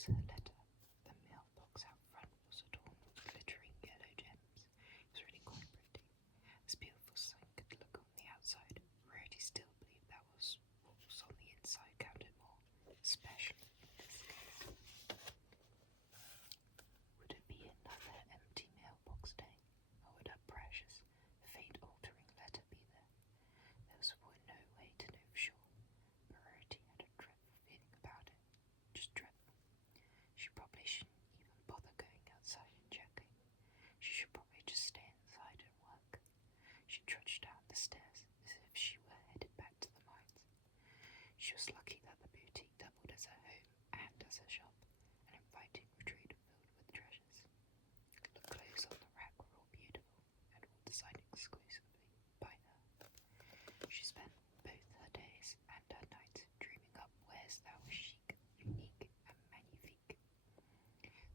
was her letter. The mailbox out front was adorned with glittering yellow gems. It was really quite pretty. As beautiful as something could look on the outside, Rarity still believed that was what was on the inside counted more, especially in this case. Would it be another empty mailbox day, or would her precious, fate-altering letter be there? There was no way to know for sure, but Rarity had a dreadful feeling about it. Just dreadful. She probably shouldn't even bother going outside and checking. She should probably just stay inside and work. She trudged down the stairs as if she were headed back to the mines. She was lucky that the boutique doubled as her home and as her shop, an inviting retreat filled with treasures. The clothes on the rack were all beautiful and all designed exclusively by her. She spent both her days and her nights dreaming up wares that were chic, unique, and magnifique.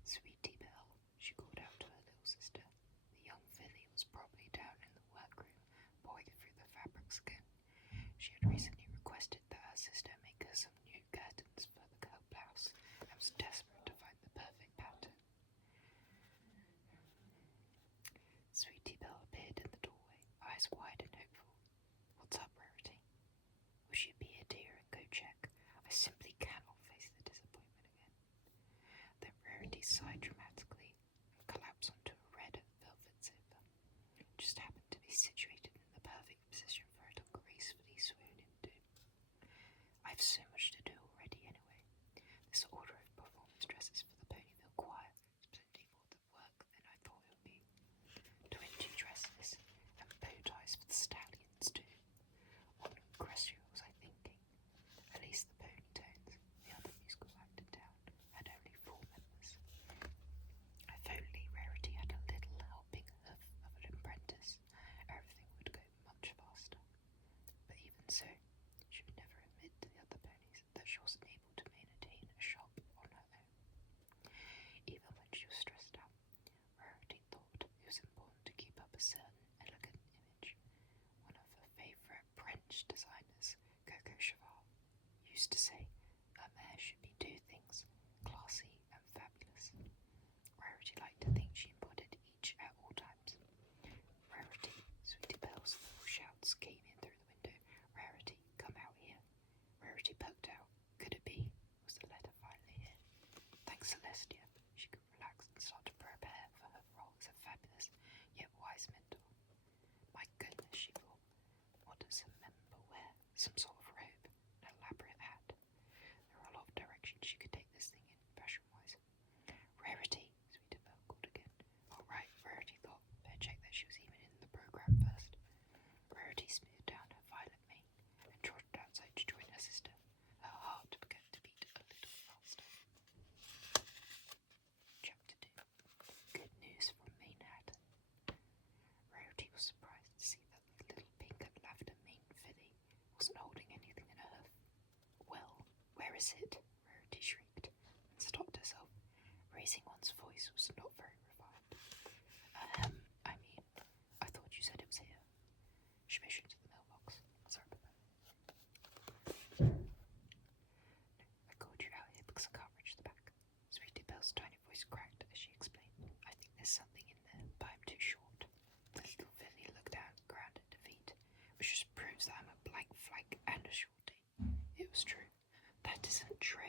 Sweetie Belle, she called out to her little sister. The young filly was probably down in the workroom, boring through the fabrics again. She had recently requested that her sister make her some new curtains for the girl blouse, and was desperate to find the perfect pattern. Sweetie Belle appeared in the doorway, eyes wide and hopeful. What's up, Rarity? Will you be a dear and go check? I simply cannot face the disappointment again. Then Rarity sighed dramatically and collapsed onto a red velvet sofa. It just happened to be situated in the perfect position for her to gracefully swoon into. I've so much to do already anyway. This order of performance dresses for the Ponyville Choir is plenty more the work than I thought it would be. 20 dresses and bow ties for the stallions too. What Cressy was I thinking? At least the Ponytones, the other musical act in town, had only 4 members. If only Rarity had a little helping of an apprentice, everything would go much faster. But even so, she would never admit to the other ponies that she wasn't able to maintain a shop on her own. Even when she was stressed out, Rarity thought it was important to keep up a certain elegant image. One of her favourite French designers, Coco Cheval, used to say a mare should be 2 things, classy and fabulous. Rarity liked to think she embodied each at all times. Rarity, Sweetie Belle's little shouts came in through the window. Rarity, come out here. Rarity poked out. Could it be? Was the letter finally here? Thanks, Celestia. She could relax and start to prepare for her role as a fabulous yet wise mentor. My goodness, she thought. What does a member wear? Some sort of robe? An elaborate hat? There are a lot of directions she could take this thing in, fashion-wise. Rarity, Sweetie Belle called again. All right, Rarity thought. Better check that she was even in the programme first. Rarity smoothed down her violet mane and trotted outside to join her sister. Her heart began to beat a little faster. Chapter 2. Good news from Manhattan. Rarity was surprised to see that the little pink and lavender mane filly wasn't holding anything in her hoof. Well, where is it? Rarity shrieked, and stopped herself. Raising one's voice was not very refined. I thought you said it was here. She motioned to the mailbox. Sorry about that. No, I called you out here because I can't reach the back. Sweetie Belle's tiny voice cracked as she explained. I think there's something in there, but I'm too short. The little filly looked down at the ground at defeat, which just proves that I'm a blank flank and a shorty. It was true. That isn't true.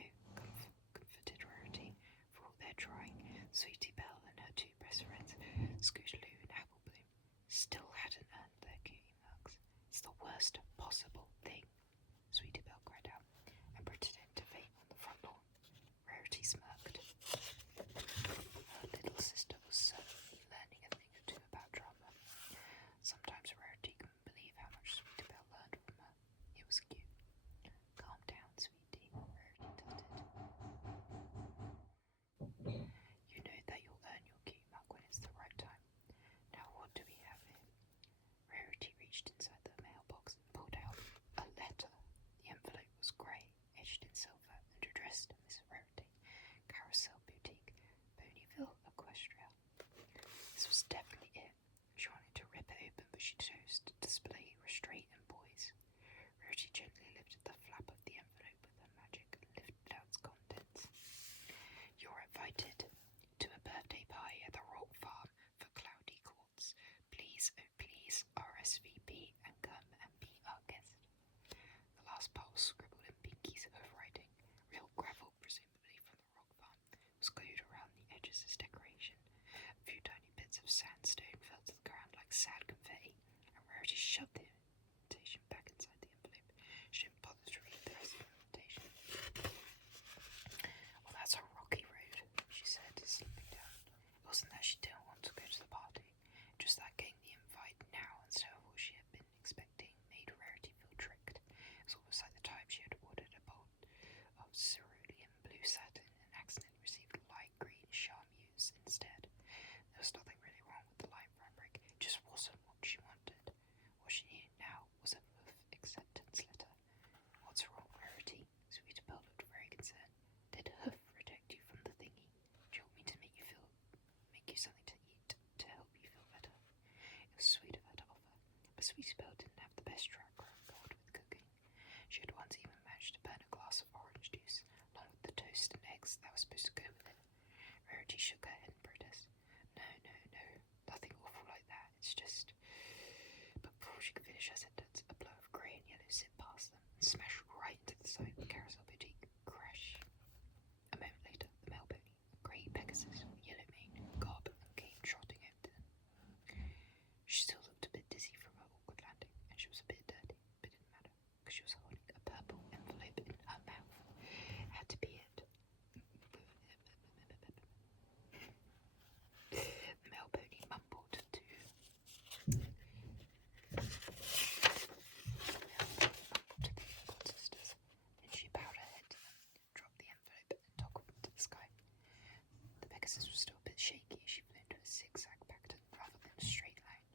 fingers were still a bit shaky as she flew into a zigzag pattern rather than a straight line.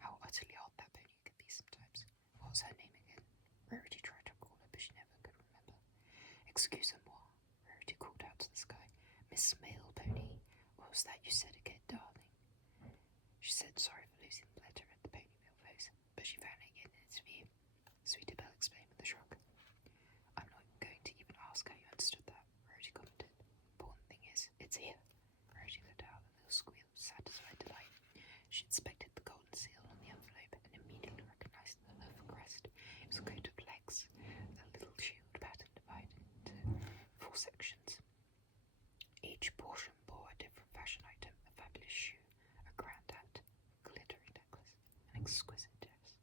How utterly odd that pony could be sometimes. What was her name again? Rarity tried to call her, but she never could remember. Excusez-moi, Rarity called out to the sky. Miss Mail Pony, what was that you said again, darling? She said sorry for losing the letter at the Ponyville place, but she found it again in its view. Sweetie Belle explained with a shrug. I'm not even going to even ask how you understood that, Rarity commented. Important thing is, it's here. Rarity let out a little squeal of satisfied delight. She inspected the golden seal on the envelope and immediately recognised the loaf crest. It was a coat of legs, a little shield pattern divided into 4 sections. Each portion bore a different fashion item, a fabulous shoe, a grand hat, a glittering necklace, an exquisite dress,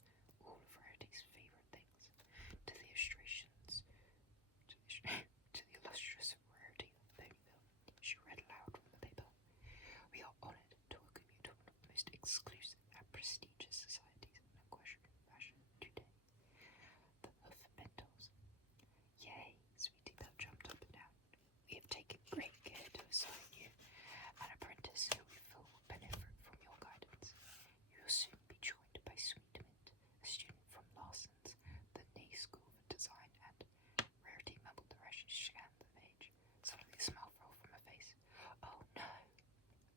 all of Rarity's favourite things. To the illustrations, to the illustrious Rarity of Ponyville, she read aloud from the paper. We are honoured to welcome you to one of the most exclusive and prestigious societies in equestrian fashion today, the Hoof Mentors. Yay! Sweetie Belle jumped up and down. We have taken great care to assign you an apprentice who we feel will benefit from your guidance. You will soon be joined by Sweet Mint, a student from Larson's, the Ney School of Design, and Rarity mumbled the rest. She scanned the page. Suddenly a smile fell from her face. Oh no!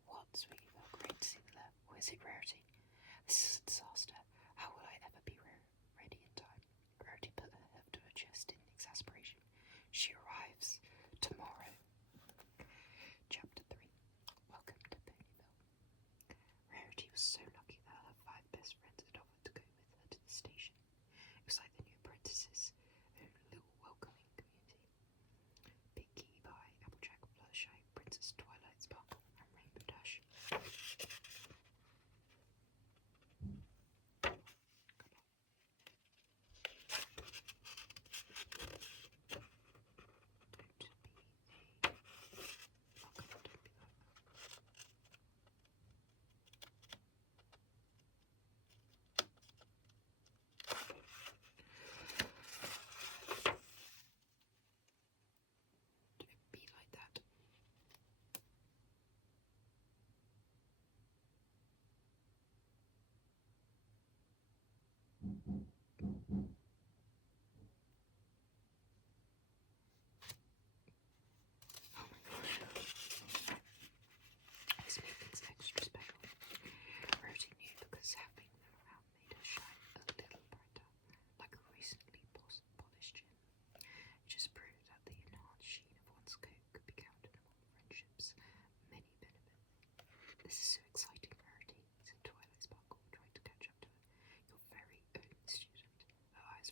What, Sweetie Belle? Great to see the letter. Or is it Rarity? This is a disaster. How will I ever be ready in time? Rarity put her head to her chest in exasperation. She arrives tomorrow. Chapter 3. Welcome to Ponyville. Rarity was so lucky that her 5 best friends had offered to go with her to the station. It was like the new apprentice's own little welcoming community. Pinkie Pie, Applejack, Fluttershy, Princess Twilight Sparkle, and Rainbow Dash. Be like that. Oh my gosh. This made things extra special. Rarity knew because having them around made her shine a little brighter, like a recently polished gem. It just proved that the enhanced sheen of one's coat could be counted among friendship's many benefits. This is so exciting, Rarity, said Twilight Sparkle, trying to catch up to her. Your very own student. Her eyes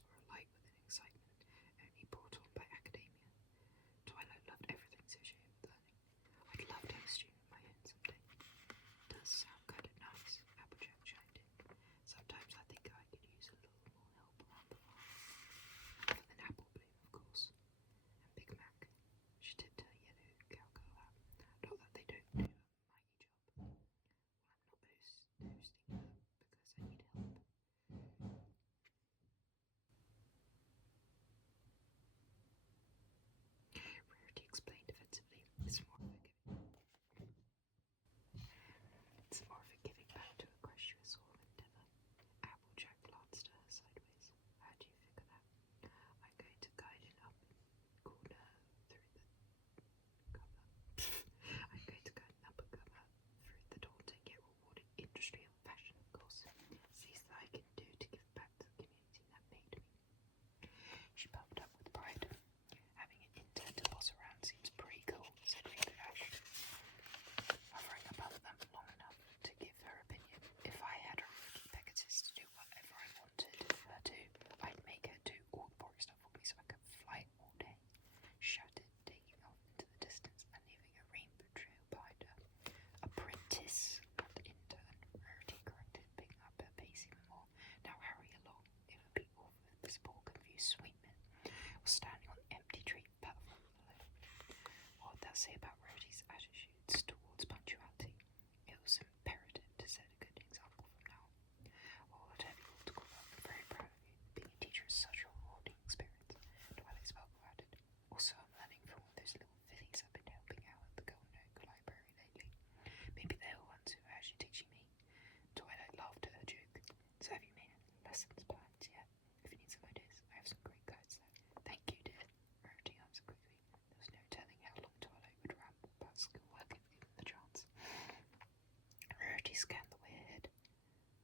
scanned the way ahead.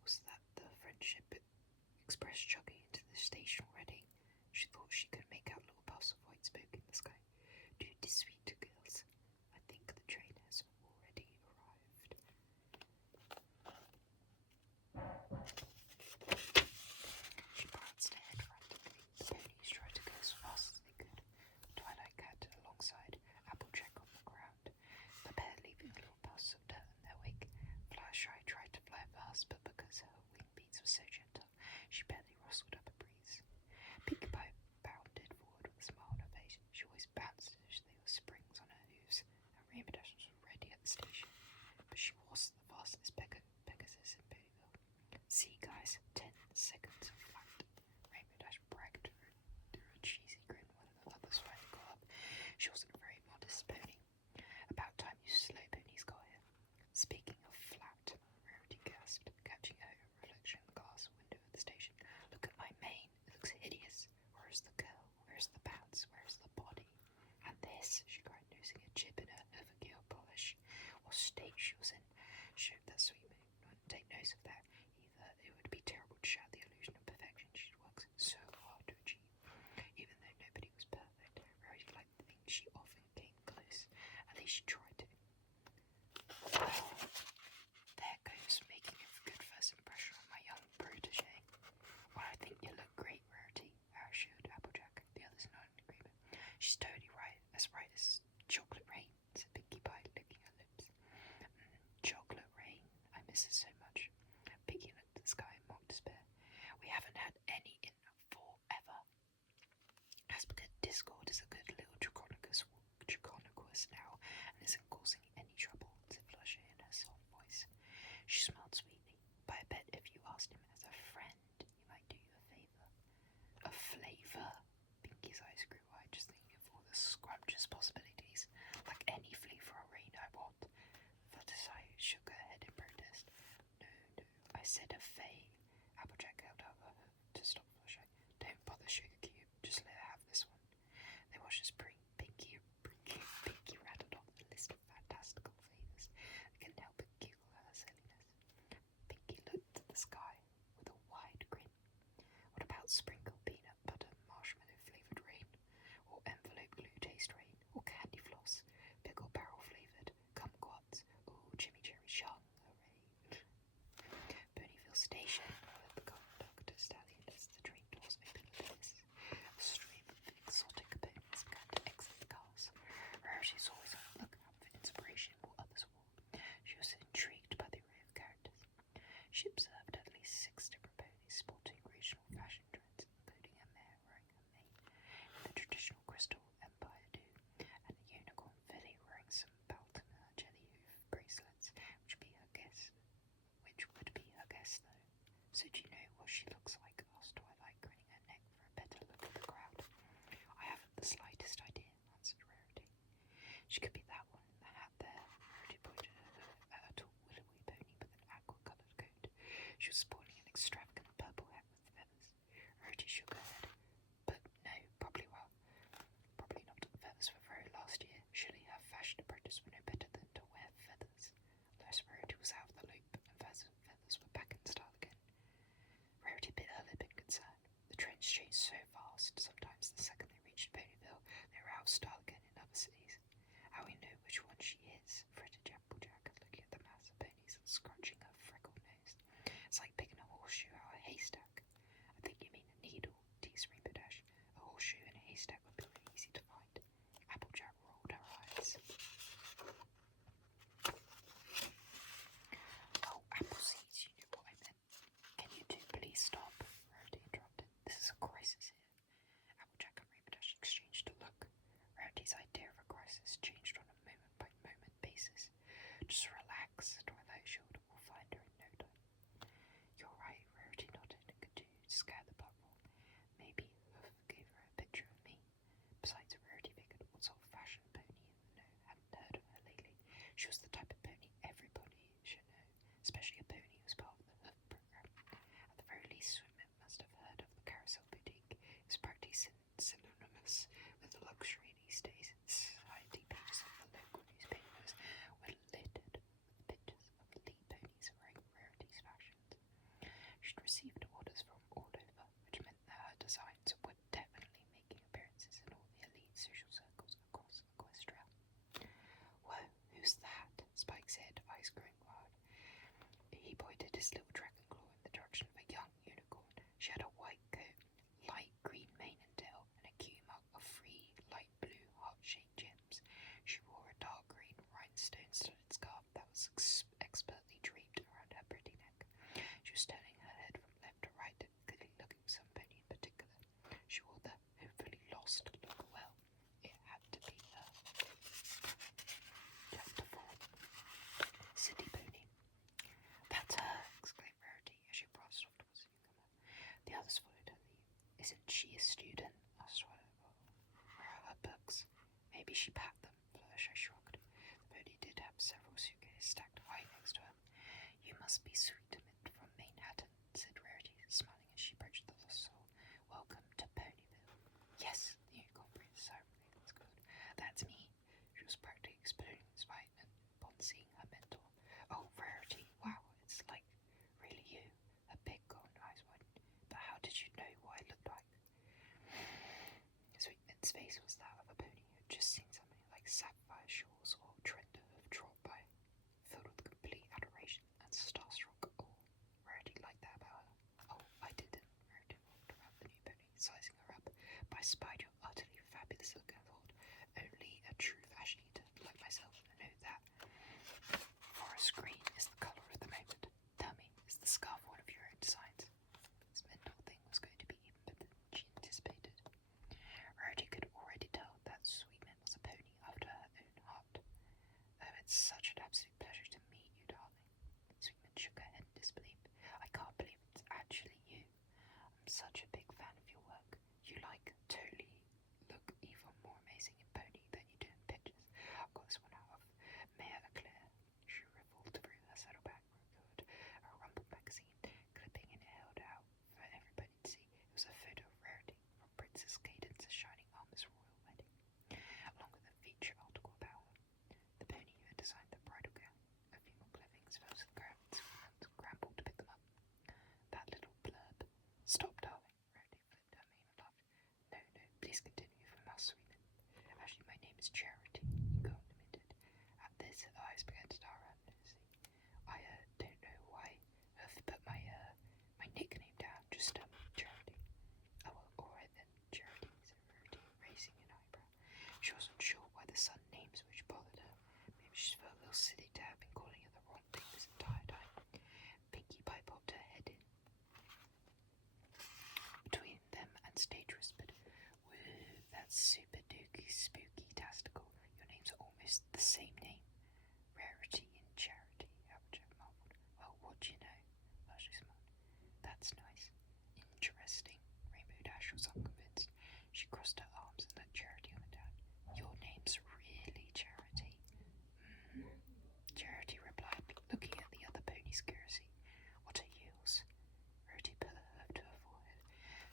Was that the friendship express chugging into the station already? She thought she could make out little puffs of white smoke in the sky. "Do this sweet girls. I think the train has already arrived." She glanced ahead frantically. The ponies tried to go as fast as they could. Twilight cat alongside, Applejack on the ground, the pair leaving little puffs of dirt in their wake. Fluttershy tried to fly fast, but because her wing beats were so gentle, she barely rustled up a breeze. Pinkie Pie bounded forward with a smile on her face. She always bounced as if they were springs on her hooves, and Rainbow Dash was ready at the station. But she wasn't the fastest Pegasus in Ponyville. "See, guys, 10 seconds of flight," Rainbow Dash bragged through a cheesy grin when the others finally got up. She wasn't a very modest pony. "About time you slow ponies got here." "Speaking of flat," Rarity gasped, catching her reflection in the glass window of the station. "Look at my mane. It looks hideous. Where's the curl? Where's the bounce? Where's the body? And this," she cried, noticing a chip in her overkill polish. What state she was in showed that Sweet Moon wouldn't take notice of that. Either it would be terrible to shatter the illusion of perfection she'd worked so hard to achieve. Even though nobody was perfect, Rarity liked to think she often came close. At least she tried to. "Well, there goes making a good first impression on my young protege." "Well, I think you look great, Rarity," assured Applejack. The others nodded in agreement. "She's totally right as chocolate rain," said Pinkie Pie, licking her lips. Chocolate rain. I miss it so much." Pinkie looked at the sky in mock despair. "We haven't had any in forever. That's because Discord is a good little Draconicus now and isn't causing any trouble," said Fluttershy in her soft voice. She smiled sweetly. "But I bet if you asked him as a friend, he might do you a favour." "A flavour?" Pinkie's eyes grew wide, just thinking of all the scrumptious possibilities. "Like any flavour of rain I want." Fluttershy shook her head in protest. No, I said a fay." Applejack held out her hook to stop Fluttershy. "Don't bother, Sugar Cube. Just let her have this one." They watched as Pinkie rattled off the list of fantastical flavours. They couldn't help but giggle at her silliness. Pinkie looked at the sky with a wide grin. "What about sprinkled peanut butter marshmallow flavoured rain? Or envelope glue taste rain? Or candy floss? Pickle barrel flavoured? Kumquats? Ooh, chimichurri shung rain?" "Ponyville Station," said the conductor stallion as the train doors opened with this. A stream of exotic ponies began to exit the cars. Rarity's always on the lookout for inspiration in what others wore. She was intrigued by the array of characters. She observed at least 6 different ponies sporting regional fashion trends, including a mare wearing a mane in the traditional Crystal Empire do, and a unicorn filly wearing some Baltimore jelly hoof bracelets, which would be her guess though. "So do you know what she looks like?" asked Twilight, craning her neck for a better look at the crowd. "I haven't the slightest idea," answered Rarity. "She could be that one in the hat there." Rarity pointed at a tall willowy pony with an aqua-coloured coat. She was sporting an extravagant purple hat with feathers. Rarity shook her head. "But no, probably not feathers for very last year. Surely her fashion apprentice would know better than to wear feathers." Unless Rarity was out of the loop and feathers were back in style again. Rarity bit her lip in concern. The trends changed so fast. Sometimes the second they reached Ponyville, they were out of style again in other cities. "How we know which one she is?" fretted Applejack, looking at the mass of ponies and scrunching her freckled nose. "It's like picking a horseshoe out of a haystack." "I think you mean a needle," teased Rainbow Dash. "A horseshoe in a haystack would be really easy to find." Applejack rolled her eyes. "Oh, apple seeds, you know what I meant. Can you two please stop?" Rarity interrupted. "This is a crisis here." Applejack and Rainbow Dash exchanged a look. Rarity's idea of a crisis changed on a moment-by-moment basis. "Just relax," Twilight assured her. "We'll find her in no time." "You're right," Rarity nodded and continued to scan the platform. Maybe Hoof gave her a picture of me. Besides, Rarity figured what sort of fashion pony hadn't heard of her lately. She was the type of pony everybody should know, especially a pony who was part of the Hoof program. At the very least, Swimmet must have heard of the Carousel Boutique. It's practically synonymous with luxury these days. Society pages of the local newspapers were littered with pictures of lead ponies wearing Sweetman, upon seeing her mentor. Oh, Rarity, wow, it's like really you. Her big golden eyes widened. But how did you know what I looked like? Sweetman's face was that of a pony who had just seen something like sapphire shores or Trenta have trod by, filled with complete adoration and starstruck awe. Rarity liked that about her. Oh, I didn't. Rarity walked around the new pony, sizing her up. But I spied your utterly fabulous look and thought, only a true fashion eater like myself would know that. Forest green is the colour of the moment. Tell me, is the scarf one of your own designs? This mental thing was going to be even better than she anticipated. Rarity could already tell that Sweetman was a pony after her own heart. Oh, it's such an absolute pleasure to meet you, darling. Sweetman shook her head in disbelief. I can't believe it's actually you. I'm such a big fan of your work. You totally look even more amazing in pony than you do in pictures. I've got this one out of Mare Eclair. She riffled through her saddlebag record, a rumpled magazine, clipping and held out for everybody to see. It was a photo of Rarity from Princess Cadence's Shining Armor's royal wedding, along with a feature article about her. The pony who had designed the bridal gown. A few more clippings fell to the ground and scrambled to pick them up. That little blurb. Stop, darling. Rarity flipped her mane and laughed. No, please continue for Mouse Sweetman. Actually, my name is Charity, he complimented. At this, her eyes began to star ominously. I don't know why I've put my nickname down, just Charity. Oh, well, alright then, Charity, said Rarity, raising an eyebrow. She wasn't sure why the son names which bothered her. Maybe she felt a little silly to have been calling her the wrong thing this entire time. Pinkie Pie popped her head in between them and stage whispered, Woo, that's super dooky, spooky, tastical. Your names are almost the same name. Rarity and Charity, Applejack marvelled. Well, what do you know? She smiled. That's nice. Interesting. Rainbow Dash was unconvinced. She crossed her arms and let Charity on it down. Your name's really Charity. Charity replied, looking at the other ponies curiously. What are yours? Rarity put her hand to her forehead.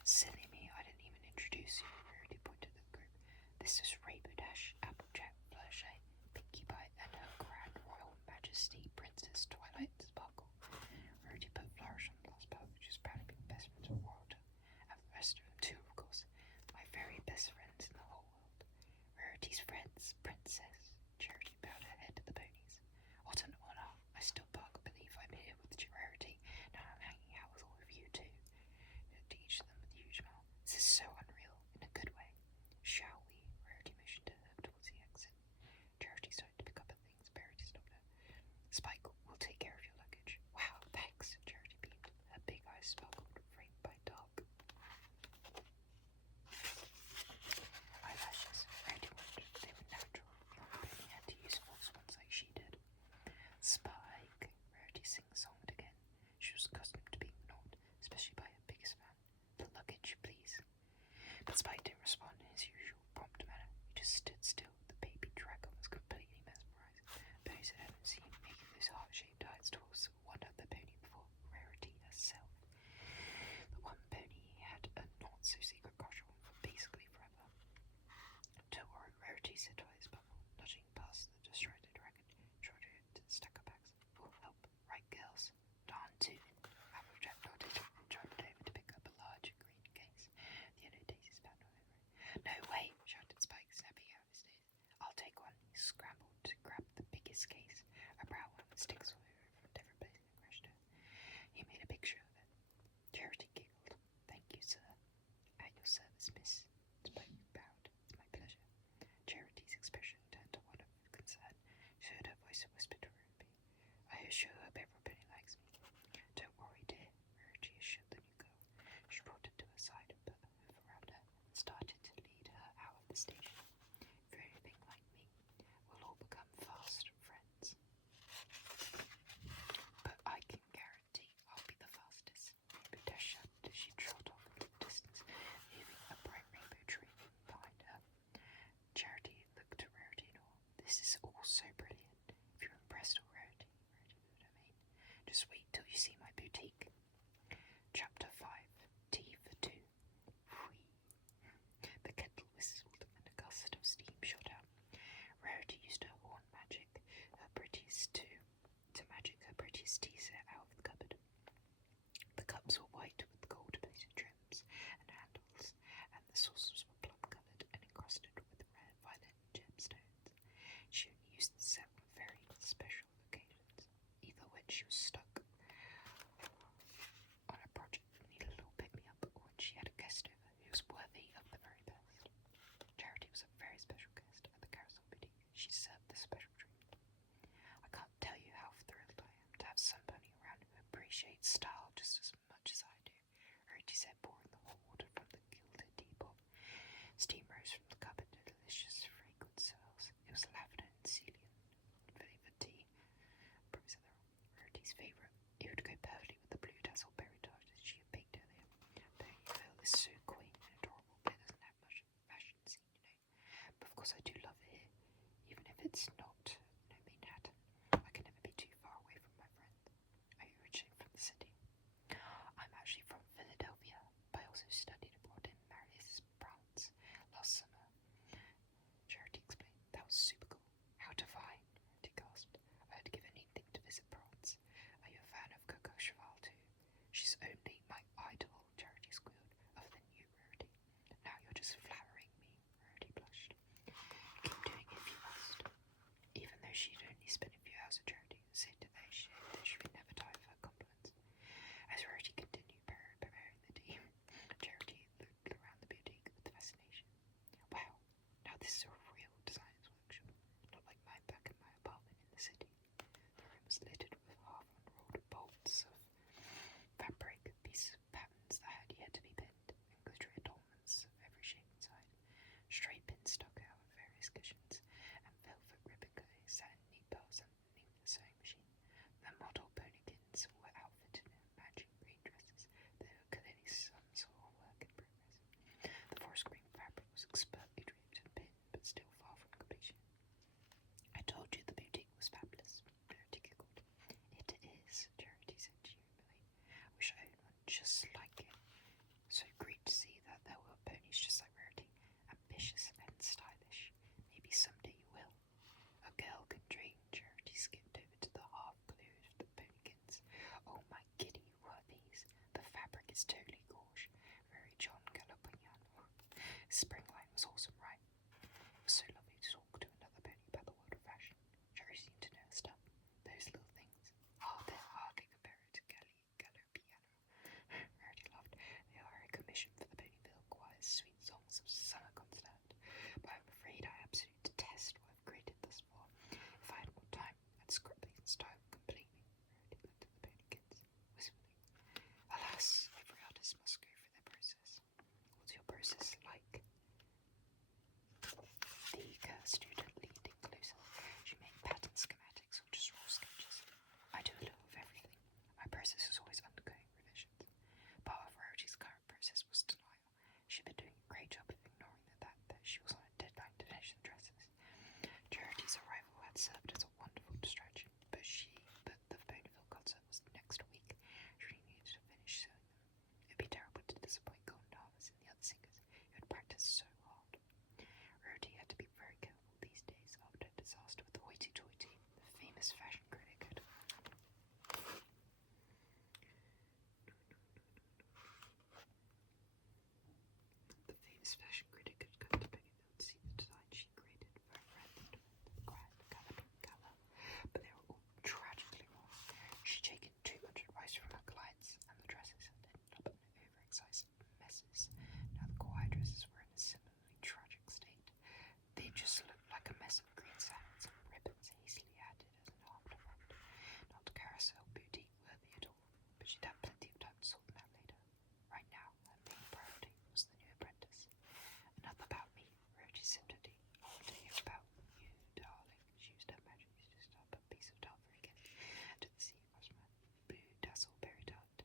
Silly me, I didn't even introduce you. Rarity pointed at the group. This is Rainbow Dash, Applejack, Fluttershy, Pinkie Pie, and Her Grand Royal Majesty Princess Twilight Sparkle. Rarity put Flourish on the last part, which is proud of being best friends with Walter, and the rest of them too, of course. My very best friends in the whole world. Rarity's friends, Princess. Charity bowed her head to the ponies. What an honour. I still can't believe I'm here with Rarity. Now I'm hanging out with all of you too. He looked at each of them with a huge smile. This is so unreal, in a good way. Shall we? Rarity motioned her towards the exit. Charity started to pick up at things, but Rarity stopped her. Spike will take care of your luggage. Wow, thanks. Charity beamed. Her big eyes sparkled, framed by dark eyelashes. Rarity wondered if they were natural. The only pony had to use false ones like she did. Spike. Rarity sing-songed again. She was accustomed to being ignored, especially by her biggest fan. The luggage, please. But Spike didn't respond in his usual prompt manner. He just stood still. The baby dragon was completely mesmerized. Ponies had never seen him making those heart-shaped eyes towards one other pony before, Rarity herself. The one pony he had a not-so-secret crush on for basically forever. Don't worry, Rarity, said Twilight Sparkle, nudging past the distracted dragon. Trotted to the stack of bags. Full help, right, girls? Darn tootin'. Applejack nodded and trotted over to pick up a large green case. The yellow daisies bound all over it. No way, shouted Spike, snapping out of his daze. I'll take one. He scrambled to grab the biggest case, a brown one with sticks all over it from different places and crushed it. He made a picture of it. Charity giggled. Thank you, sir. At your service, miss. Spike bowed. It's my pleasure. Charity's expression turned to one of concern. She heard her voice and whispered to Ruby. I sure hope everybody likes me. Don't worry, dear. Rarity assured the new girl. She brought her to her side and put her hoof around her and started to lead her out of the station. If you're anything like me, we'll all become fast friends. said, pouring the hot water from the gilded teapot. Steam rose from the cupboard, a delicious fragrant smells. It was lavender and cereal flavoured tea. Rarity's favourite. It would go perfectly with the blue dazzle berry tart that she had baked earlier. Ponyville is so quaint and adorable, but it doesn't have much fashion scene, But of course I do love it here, even if it's not, Manhattan. I can never be too far away from my friend. Are you originally from the city? I'm actually from Philadelphia, but I also studied abroad in Paris, France, last summer. Charity explained. That was super cool. How divine, Rarity gasped. I'd give anything to visit France. Are you a fan of Coco Cheval too? She's only my idol, Charity squealed. Other than you, Rarity. Now you're just flattering me, Rarity blushed. Keep doing it if you must. Even though she'd only spent a few hours at Charity, it was safe to say that she would never tire of her compliments. As Rarity continued preparing the tea, Charity looked around the boutique with fascination. Wow, now this is a real designer's workshop, not like mine back in my apartment in the city. The room was littered with half-unrolled bolts of fabric, pieces of patterns that had yet to be pinned, and glittering adornments of every shape and size. Straight pins stuck out of various cushions, and velvet ribbon colours sat in neat piles underneath the sewing machine. The model ponykins were outfitted in matching green dresses. They were clearly some sort of work in progress. The forest green fabric was expertly draped and pinned, but still far from completion. I told you the boutique was fabulous, Rarity giggled. It is, Charity said genuinely. I wish I owned one just like it. So great to see that there were ponies just like Rarity, ambitious and stylish. Maybe someday you will. A girl can dream. Charity skipped over to the half-glued ponykins. Oh my giddy, what are these? The fabric is totally gorge. Very John Galapiano. Spring line was awesome, right? It was so lovely to talk to another pony about the world of fashion. Jerry seemed to know her stuff. Those little things. Oh, they're hardly compared to Galopiano. Rarity laughed. They are a commission for the Ponyville Choir's sweet songs of summer concert. But I'm afraid I absolutely detest what I've created thus far. If I had more time, I'd scrap these in style completely. Rarity looked at the ponykins, wistfully. Alas, every artist must go through their process. What's your process like? The student leaned in closer. She made pattern schematics or just raw sketches. I do a little of everything. My process is always undergoing revisions. Part of Rarity's current process was denial. She'd been doing a great job of ignoring that she was on a deadline to finish the dresses. Charity's arrival had served as a wonderful distraction, but the Ponyville concert was next week. She needed to finish sewing them. It'd be terrible to disappoint Golden Harvest and the other singers who had practiced so hard. Rarity had to be very careful these days after a disaster with the hoity-toity, the famous fashion critic had come to Ponyville to see the design she created for a friend at the Grand Gala, but they were all tragically wrong. She'd taken too much advice from her clients, and the dresses had ended up in oversized messes. Now the choir dresses were in a similarly tragic state. They just looked like a mess of green satin and ribbons hastily added as an afterthought. Not carousel boutique worthy at all, but she'd have plenty of time to sort them out later. Right now, her main priority was the new apprentice. Enough about me, Rarity sipped her tea. I want to hear about you, darling. She used her magic to stop a piece of tart very again. To the sea across my blue dazzle berry tart.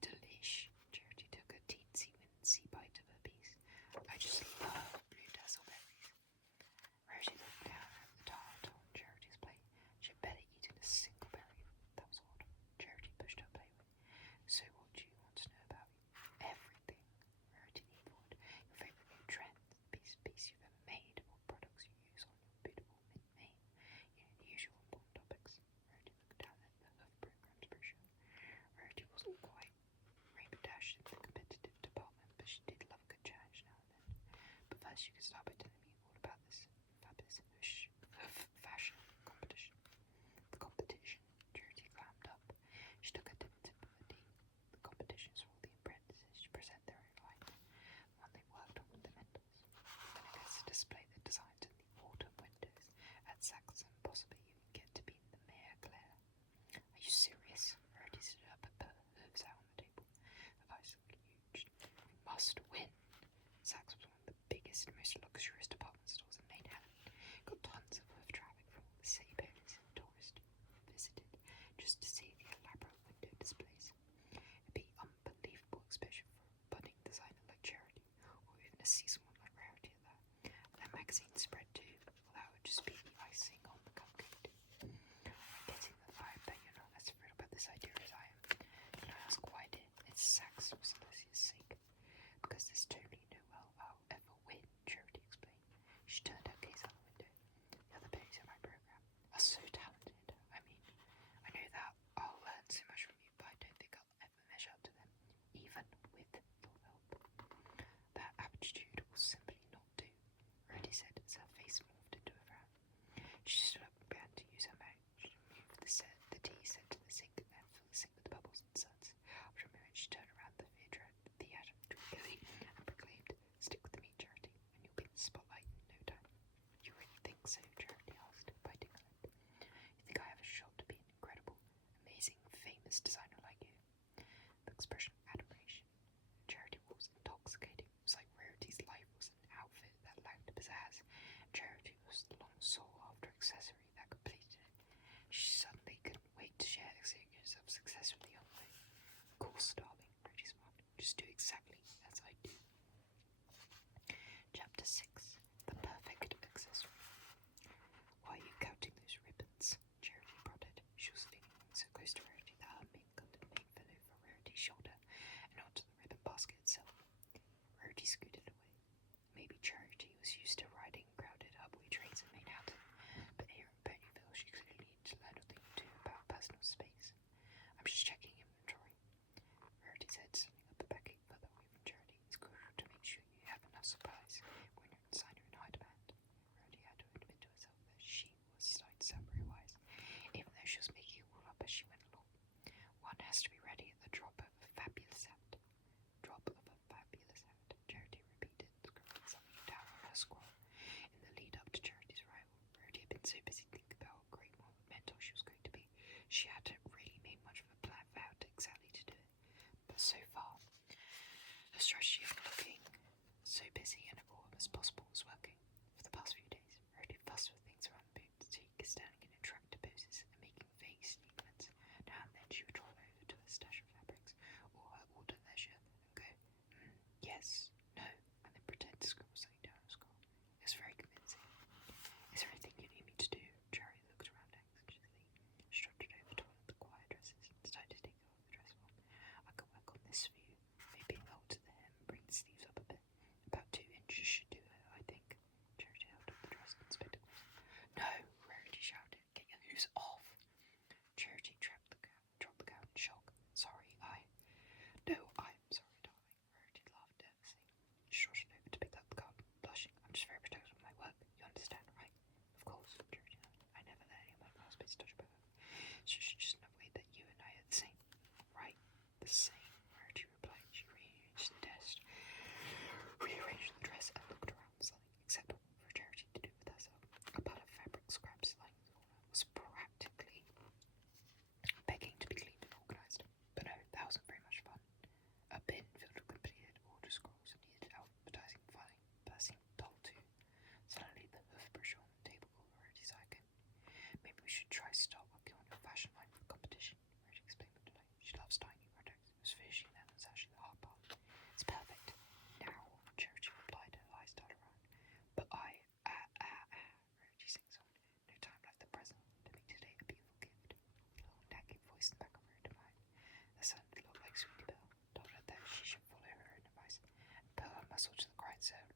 Delish. Charity took a teensy-wincy bite of her piece. I just love blue dazzle berries. Rarity looked down at the tart on Charity's plate. She'd barely eaten a single berry. That was odd. Charity pushed her plate away. So what do you want to know about me? Everything. Rarity leaned forward. Your favourite new trends, the piece you've ever made, what products you use on your beautiful mane. The usual important topics. Rarity looked down at the program's brochure. Rarity wasn't quite rainbow dashed in the competitive department, but she did love a good challenge now and then. But first you could start by telling me all about this fabulous fashion competition. The competition. Charity clammed up. She took a sip of her tea. The competitions for all the apprentices to present their own line, the one they worked on with the mentors. Then it gets to display the designs in the autumn windows at Saks and possibly even get to be in the Mare Claire. Are you serious? Rarity stood up and put her hooves out on the table. Her eyes looked huge. strategy of looking so busy and important as possible was working. For the past few days, Rarity fussed with things around the boutique, standing in attractive poses and making vague statements. Now and then she would roll over to her stash of fabrics or her order leisure and go, yes, no, and then pretend to scribble something down a scroll. It was very convincing. Is there anything you need me to do? Jerry looked around anxiously, strutted over to one of the choir dresses, and decided to take off the dress form. I could work on this for you. Maybe alter the hem, bring the sleeves up a bit. About 2 inches should do it, I think. Charity held up the dress and spectacles. No, Rarity shouted. Get your hooves off. Charity dropped the gown in shock. Sorry, No, I'm sorry, darling. Rarity laughed nervously. She strutted over to pick up the gown, blushing. I'm just very protective of my work. You understand, right? Of course, Charity nodded. I never let any of my classmates touch my work. It's just another way that you and I are the same. Right? The same, Rarity replied. She rearranged the dress and looked around for something acceptable for Charity to do with herself. A pile of fabric scraps lying in the corner was practically begging to be cleaned and organised. But no, that wasn't very much fun. A bin filled with completed order scrolls and needed alphabetizing filing, but that seemed dull too. Suddenly the hoof brush on the table caught Rarity's eye again. Maybe we should try start working on a fashion line for the competition, Rarity explained with delight. She loves tiny projects. It was finishing them was actually the hard part. It's perfect. Now, Charity replied, her eyes darted around. But Rarity sings on. No time like the present to make today a beautiful gift. A little nagging voice in the back of her head mine. The sounded a lot like Sweetie Belle, told her that she should follow her own advice and put her muscle to the grindstone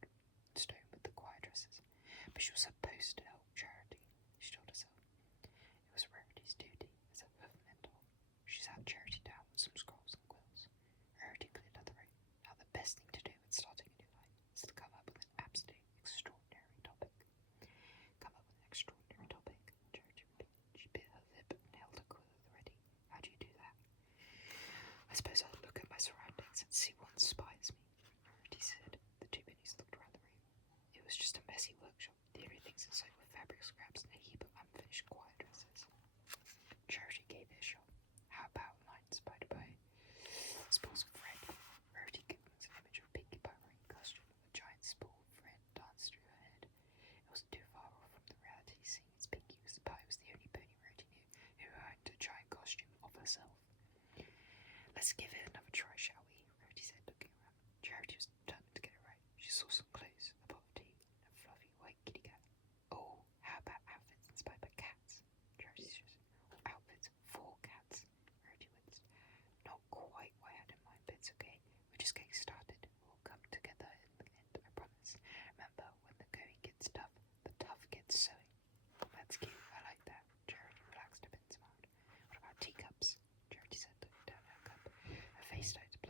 with the choir dresses. But she was supposed to help Charity, she told herself. It was Rarity's duty as a hoof mentor. She sat Charity down with some scrolls and quills. Rarity cleared out the room. Now the best thing to do when starting a new life is to come up with an absolutely extraordinary topic. Come up with an extraordinary topic, Charity repeated. She bit her lip and held her quill at the ready. How do you do that? I suppose I'll look at my surroundings and see what inspires me, Rarity said. The two pennies looked around the room. It was just a messy workshop. The only things inside were fabric scraps and a heap of unfinished choir dresses. Charity gave it a shot. How about lines inspired by spools of thread? Rarity gave us an image of Pinkie Pie wearing a costume with a giant spool of thread danced through her head. It wasn't too far off from the reality, seeing as Pinkie Pie was the only pony Rarity knew who owned a giant costume of herself. Let's give it another try, shall we? Rarity said, looking around. Charity was determined to get it right. She saw some clothes, a pot of tea, and a fluffy white kitty cat. Oh, how about outfits inspired by cats? Charity suggested. Or outfits for cats. Rarity winced. Not quite what I had in mind, but it's okay. We're just getting started. We'll come together in the end, I promise. Remember, when the going gets tough, the tough gets sewing. That's cute. I like that. Charity relaxed a bit and smiled. What about teacups? Charity said, looking down at her cup. Her face started to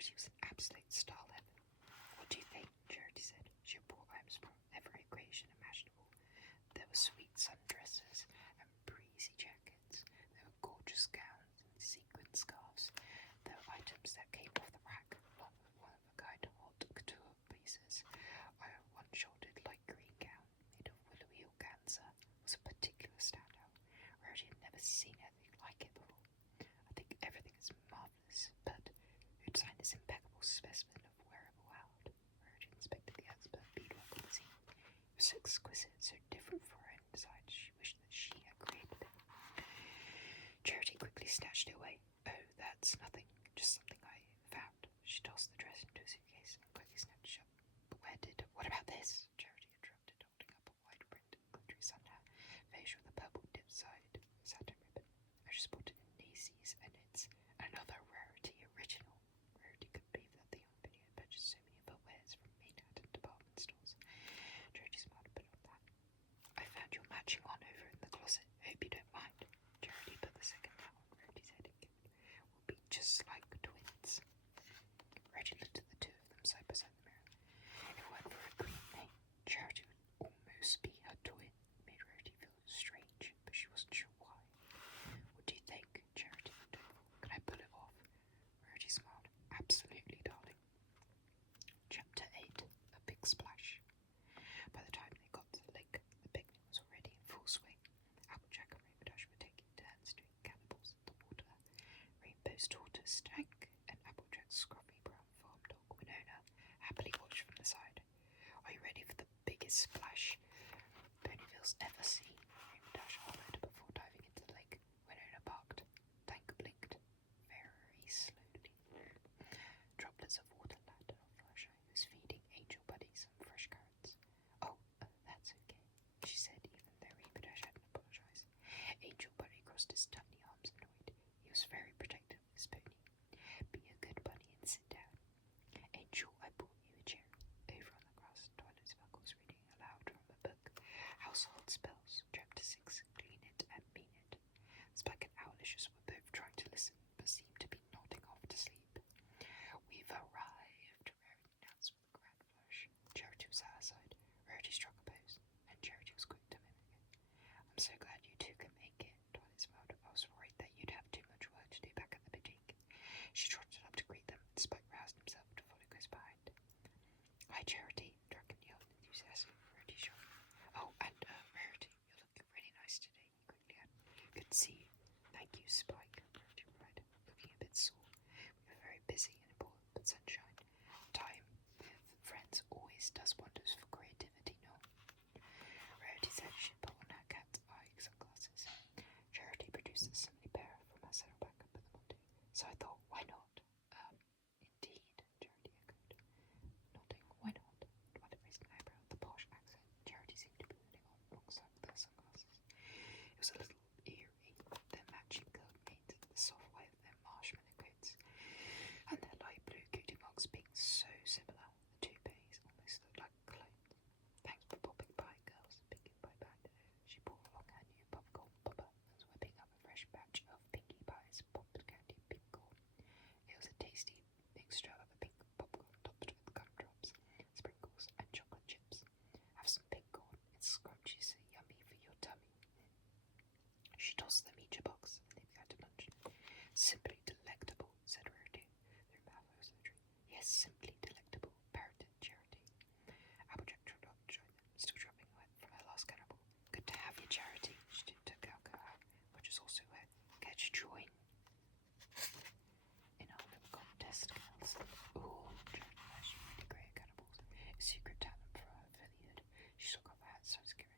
Charity was an absolute starlet. What do you think? Charity said. She brought home from every creation imaginable. There were sweet sundresses and breezy jackets. There were gorgeous gowns and sequin scarves. There were items that came off the rack, one of a kind of haute couture pieces. A one-shouldered light green gown made of willowy organza was a particular standout. Rarity had never seen anything like it before. I think everything is marvellous, but who'd sign this impeccable specimen of wearable out? Rarity inspected the expert beadwork on the scene. It was so exquisite, so different from her own design. She wished that she had created it. Charity quickly snatched it away. Oh, that's nothing, just something I found. She tossed the dress into a suitcase and quickly snapped it shut. But what about this? Charity interrupted, holding up a wide-brimmed, glittery sun hat, faced with a purple dip side satin ribbon. I just bought it in Macy's, and it's another Rarity original. Rarity couldn't believe that the young Penny had purchased so many of her wares from Manhattan department stores. Charity smiled a bit on that. I found your matching one over in the closet. Hope you don't mind. Charity put the second hat on Rarity's head and giggled. We'll be just like twins. Rarity looked at the two of them side by side in the mirror. If it weren't for a green name, Charity would almost be her twin. It made Rarity feel strange, but she wasn't sure why. What do you think? Charity looked over. Can I pull it off? Rarity smiled. Absolutely, darling. Chapter 8. A Big Splash. By the time they got to the lake, the picnic was already in full swing. Applejack and Rainbow were taking turns doing cannibals in the water. Rainbow's daughter Stank and Applejack's scruffy brown farm dog Winona happily watched from the side. Are you ready for the biggest splash Ponyville's ever seen? Rainbow hollered before diving into the lake. Winona barked. Tank blinked very slowly. Droplets of water landed on Fluttershy, who was feeding Angel Buddy some fresh carrots. Oh, that's okay, she said, even though Rainbow Dash hadn't apologized. Angel Buddy crossed his tiny arms annoyed. He was very protective of his pony. Be a good bunny and sit down. Angel, I brought you a chair. Over on the grass, Twilight Sparkle was reading aloud from a book. Household Spells, Chapter 6, Clean It and Mean It. Spike and Owlicious were both trying to listen, but seemed to be nodding off to sleep. We've arrived, Rarity announced with a grand flourish. Charity was at her side. Rarity struck a pose, and Charity was quick to mimic it. I'm so glad you two can make it, Twilight smiled. I was worried that you'd have too much work to do back at the boutique. She trotted up to greet them, and Spike roused himself to follow close behind. Hi, Charity, Dragon yelled enthusiastically. Rarity showed. Oh, and Rarity, you're looking really nice today, he quickly added. Good to see you. Thank you, Spike, Rarity replied, looking a bit sore. We were very busy and important, but sunshine. Time with friends always does wonders for creativity, no? Rarity said she put on her cat's eye sunglasses. Charity produced a similar pair from her saddlebag and put them on too. So I thought, why not? Indeed, Charity echoed. Nodding, why not? Twilight raised an eyebrow at the posh accent Charity seemed to be putting on alongside with her sunglasses. It was a little eerie, their matching gold paint, the soft white of their marshmallow coats, and their light blue cutie marks being so similar. The toupees almost looked like clones. Thanks for popping by, girls, Pinkie Pie behind her. She brought along her new popcorn popper and was whipping up a fresh batch of Pinkie Pie's popped candy pink corn. It was a tasty mixture of a pink popcorn topped with gumdrops, sprinkles, and chocolate chips. Have some pink corn. It's scrumptiously yummy for your tummy. She tossed them each a box, and they began to munch. Simply delectable, said Rarity, through mouthfuls of the tree. Yes, simply delectable, parroted Charity. Applejack trotted up to join them, still dropping wet from her last cannibal. Good to have you, Charity. She took out her hat, which was also wet. Get you join in our little contest, girls. Ooh, Charity managed to really great at cannibals. A secret talent for her affiliate. She took off her hat, so scared.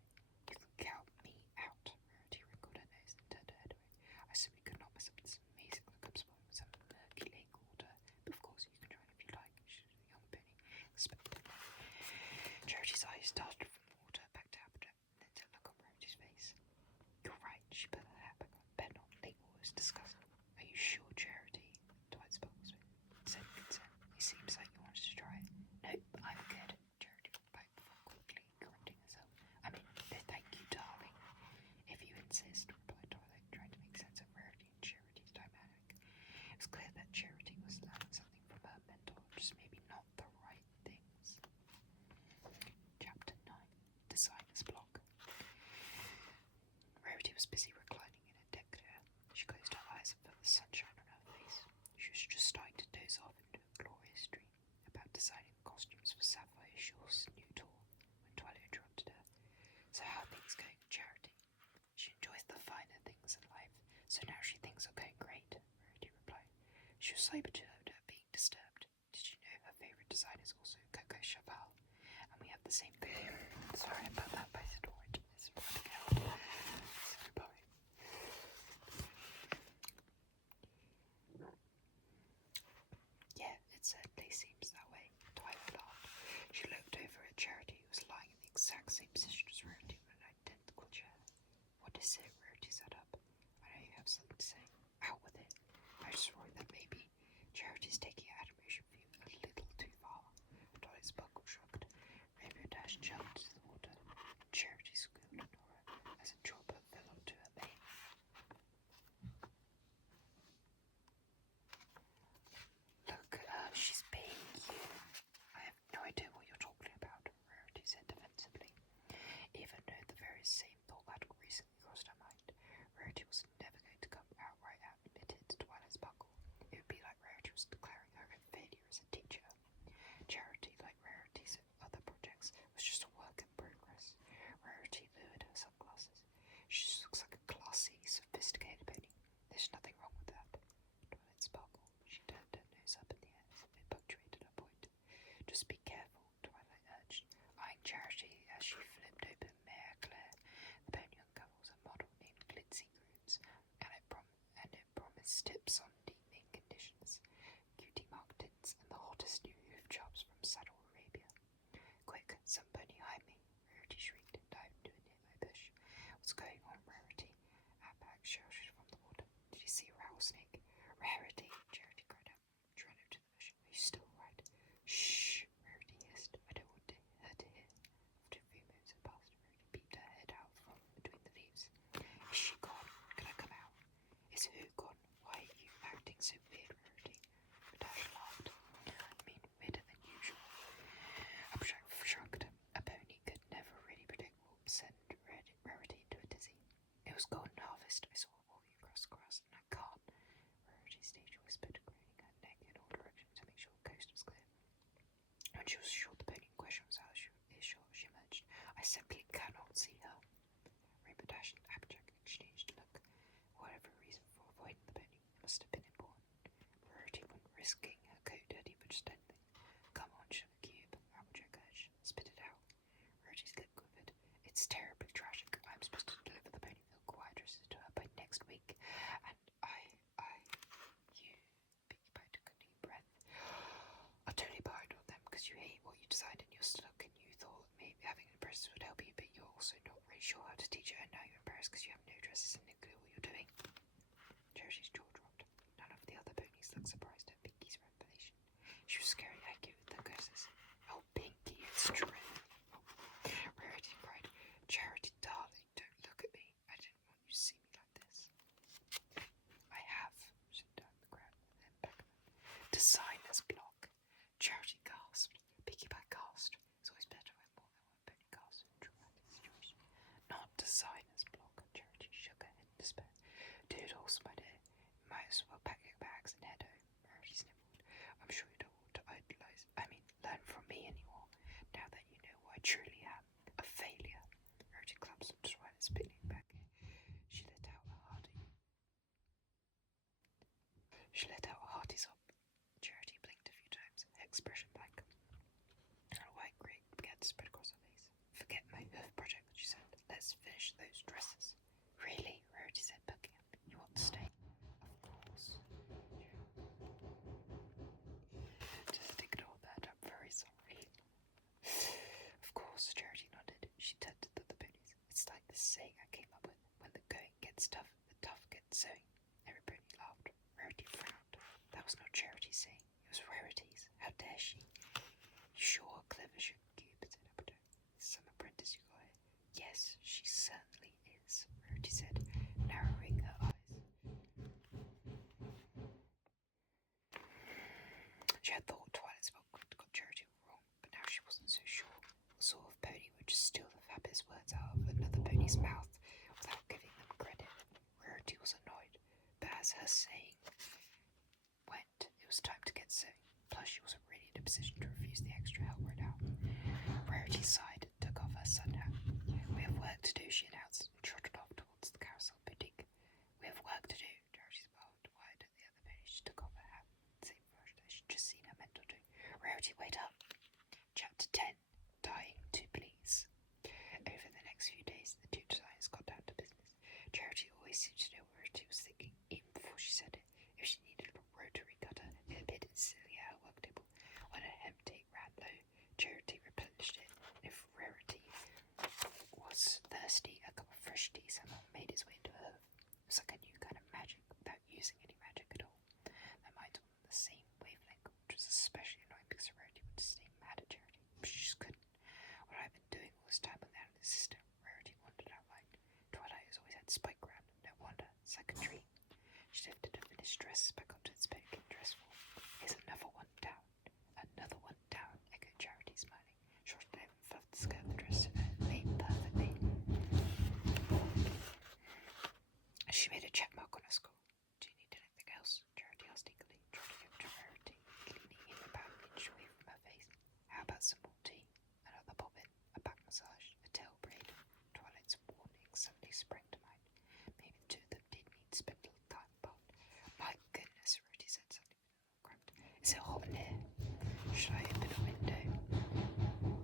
You can count me out. Rarity wrinkled her nose and turned her head away. I simply could not mess up this amazing look I'm spotting with some murky lake water. But of course, you can join if you like, she said, young Penny expected. Charity's eyes darted from the water back to Applejack, and then to look on Rarity's face. You're right, she put her hat back on. Bet on lake water is disgusting. Are you sure, Charity? Twilight Sparkles said in concern. It seems like you wanted to try it. Nope, I'm good, Charity replied before quickly correcting herself. I mean, no, thank you, darling. If you insist, replied Twilight, trying to make sense of Rarity and Charity's dynamic. It was clear that Charity was learning something from her mentor. She was sober-toed at being disturbed. Did you know her favourite design is also Coco Cheval? And we have the same video. Sorry about that, but it's orange. It's running out. So bye. Yeah, it certainly seems that way. Tyler laughed. She looked over at Charity, who was lying in the exact same position as Rarity on an identical chair. What is it? Rarity sat up. I know you have something to say. Out with it. I just worry that maybe Charity's taking admiration for you a little too far. Dolly's buckle shrugged. Rainbow Dash jumped into the water. Charity squealed at Nora as a dropper fell onto her mane. Look, she's being you. I have no idea what you're talking about, Rarity said defensively. Even though the very same thought had recently crossed her mind, Rarity was never going to come outright out and admit it to Twilight's buckle. It would be like Rarity was declaring her own failure as a teacher. Charity, like Rarity's other projects, was just a work in progress. Rarity lowered her sunglasses. She just looks like a classy, sophisticated pony. There's nothing wrong with that. Twilight sparkled. She turned her nose up in the air as if it punctuated her point. Just be careful, Twilight urged, eyeing Charity as she flipped open Mare Claire. The pony uncovers a model named Glitzy Grooms, and it promised tips on deepening conditions, cutie mark tints, and the hottest new hoof jobs from Saddle Arabia. Quick, somebody behind me, Rarity shrieked and dived into a nearby bush. What's going on, Rarity? Outback shouted from the water. Did you see a rattlesnake? Rarity, Charity cried out. She ran over to the bush. Are you still right? Shh, Rarity hissed. I don't want her to hear. After a few moves had passed, Rarity peeped her head out from between the leaves. Is she gone? Can I come out? Is who gone? Why are you acting so weird, Rarity? Dash laughed. I mean, weirder than usual. Abstract shrugged. A pony could never really predict what would send Rarity into a dizzy. It was golden harvest. I saw it walking across the grass, and I can't. Rarity stage whispered, craning her neck in all directions to make sure the coast was clear. When she was sure the pony in question was out of earshot, she emerged. I simply cannot see her. Rainbow Dash and Applejack exchanged a look. Whatever reason for avoiding the pony, it must have been important. Rarity wasn't risking her coat dirty for just anything. Come on, sugar cube, Applejack urged. Spit it out. Rarity's lip quivered. It's terribly tragic. I'm supposed to deliver the Ponyville choir dresses to her by next week, and you, Pinkie Pie took a deep breath. I'm totally behind on them because you hate what you designed and you're stuck, and you thought maybe having an apprentice would help you, but you're also not really sure how to teach her, and now you're embarrassed because you have no dresses and no clue what you're doing. Charity's jaw dropped. None of the other ponies looked surprised at Pinkie's revelation. She was scary accurate with her curses. Oh, Pinkie, it's true. Rarity cried. Charity, darling, don't look at me. I didn't want you to see me like this. I have, said down the ground, then back of them. Designer's block. Charity gasped. Pinkie Pie gasped. It's always better when more than one pony gasps in a dramatic situation. Not designer's block. Charity shook her head in despair. Doodles, my dear. You might as well pack your bags and head home. Rarity sniffled. I'm sure you don't want to learn from me anymore, now that you know who I truly am. A failure. Rarity clapped some Twilight's picnic back. She let out a hearty sob. Charity blinked a few times, her expression blank. A white grape began to spread across her face. Forget my hoof project, she said. Let's finish those dresses. Really? Rarity said, perking up. You want to stay? Of course. Just ignore that. I'm very sorry. Of course, Charity nodded. She turned to the ponies. It's like this saying I came up with. When the going gets tough, the tough get sewing. Everybody laughed. Rarity frowned. That was not Charity's saying. It was Rarity's. How dare she? You sure are clever, sugar cube, said Applejack. Some apprentice you got here. Yes, she certainly is, Rarity said, narrowing her eyes. She had thought Twilight's book got Charity wrong, but now she wasn't so sure. What sort of pony would just steal the fabulous words out of another pony's mouth without giving them credit? Rarity was annoyed, but as her saying went, it was time to get sewing. Plus, she wasn't really in a position to refuse the extra help right now. Rarity sighed and took off her sun hat. We have work to do, she announced, and trotted off towards the carousel boutique. We have work to do, Charity smiled wide at the other pony. She took off her hat. first tea, a cup of fresh tea somehow made its way into her. It was like a new kind of magic without using any magic at all. Their minds were on the same wavelength, which was especially annoying because Rarity would stay mad at Charity, but she just couldn't. What I've been doing all this time without an assistant, Rarity wondered outright. Twilight has always had Spike around, no wonder, it's like a dream. She lifted her finished dress back onto its painted dress form. Here's another one down. Another one down, echoed Charity, smiling. Short down and fluffed the skirt of the dress laid perfectly. She made a check mark on her score. Do you need anything else? Charity asked eagerly, trotting over to Rarity, leaning in about an inch away from her face. How about some more tea? Another bobbin, a back massage, a tail braid. Twilight's warning suddenly sprang to mind. Maybe the two of them did need to spend a little time apart. My goodness, Rarity said suddenly, cramped. Is it hot in here? Should I open a window?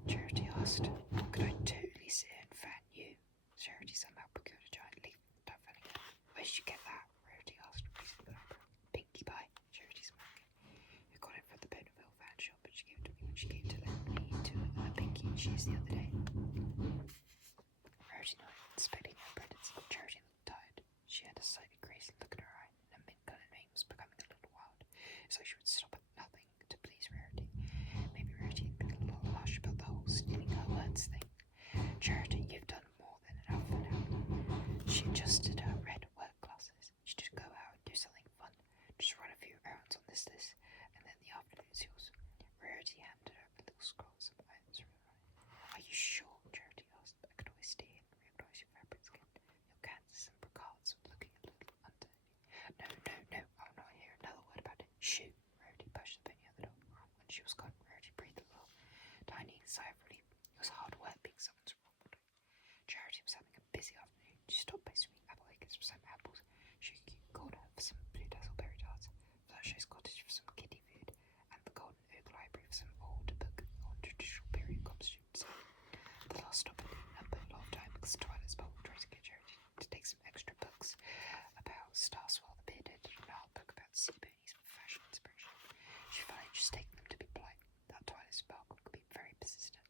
Charity asked. Could I totally sit here and fan you? Charity somehow procured a giant leaf without fanning it. Where did you get that? Rarity asked, raising an eyebrow. Pinkie Pie, Charity smiled. We got it from the Bonaville fan shop, but she gave it to me when she came to lend me to a Pinkie and Cheese the other day. Rarity nodded, inspecting her pregnancy. Charity looked tired. She had a slightly crazy look in her eye, and her mint-coloured name was becoming a little wild. So she would stop at nothing to please Rarity. Maybe Rarity had been a little harsh about the whole stealing her words thing. Charity, you've done more than enough for now. She adjusted her red work glasses. She should go out and do something fun. Just run a few errands on this list, and then the afternoon's yours. Rarity handed her a little scroll with some items written on it. Are you sure? Charity asked. I could always stay and recognise your fabric skin. Your Kansas and brocades were looking a little untidy. No, I'll not hear another word about it. Shoo! Rarity pushed the pony out the door. When she was gone, Rarity breathed a little tiny sigh of relief. It was hard work being someone's role model. Charity was having a busy afternoon. She stopped by Sweet Apple Acres for some apples. She called her for some blue dazzleberry tarts, Flash's Cottage for some kiddie food, and the Golden Oak Library for some old book on traditional period costumes. The last stop had eaten up a lot of time because Twilight's Bowl tried to get Charity to take some extra books about Starswell the Bearded and an art book about sea ponies for fashion inspiration. She felt like just taking them to be polite. That Twilight's Sparkle could be very persistent.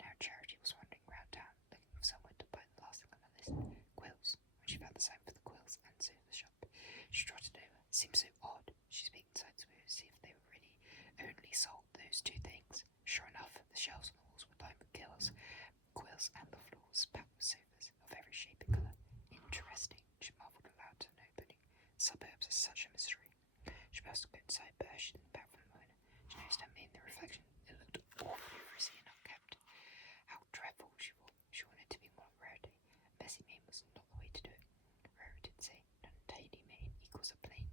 Now Charity was wandering round town, looking for somewhere to buy the last thing on her list, quills. When she found the sign for the quills and sofa shop, she trotted over. It seemed so odd. She peeked inside to see if they were really only sold those two things. Sure enough, the shelves on the walls were lined with quills, and the floors packed with sofas of every shape and colour. Interesting, she marvelled aloud to nobody. Suburbs are such a mystery. She passed to go inside, but as she leaned back from the window, she noticed her in the reflection. It looked awfully frizzy and unkempt. How dreadful, she thought. She wanted to be more like Rarity. Messy mane was not the way to do it. Rarity did say, untidy mane equals a plain.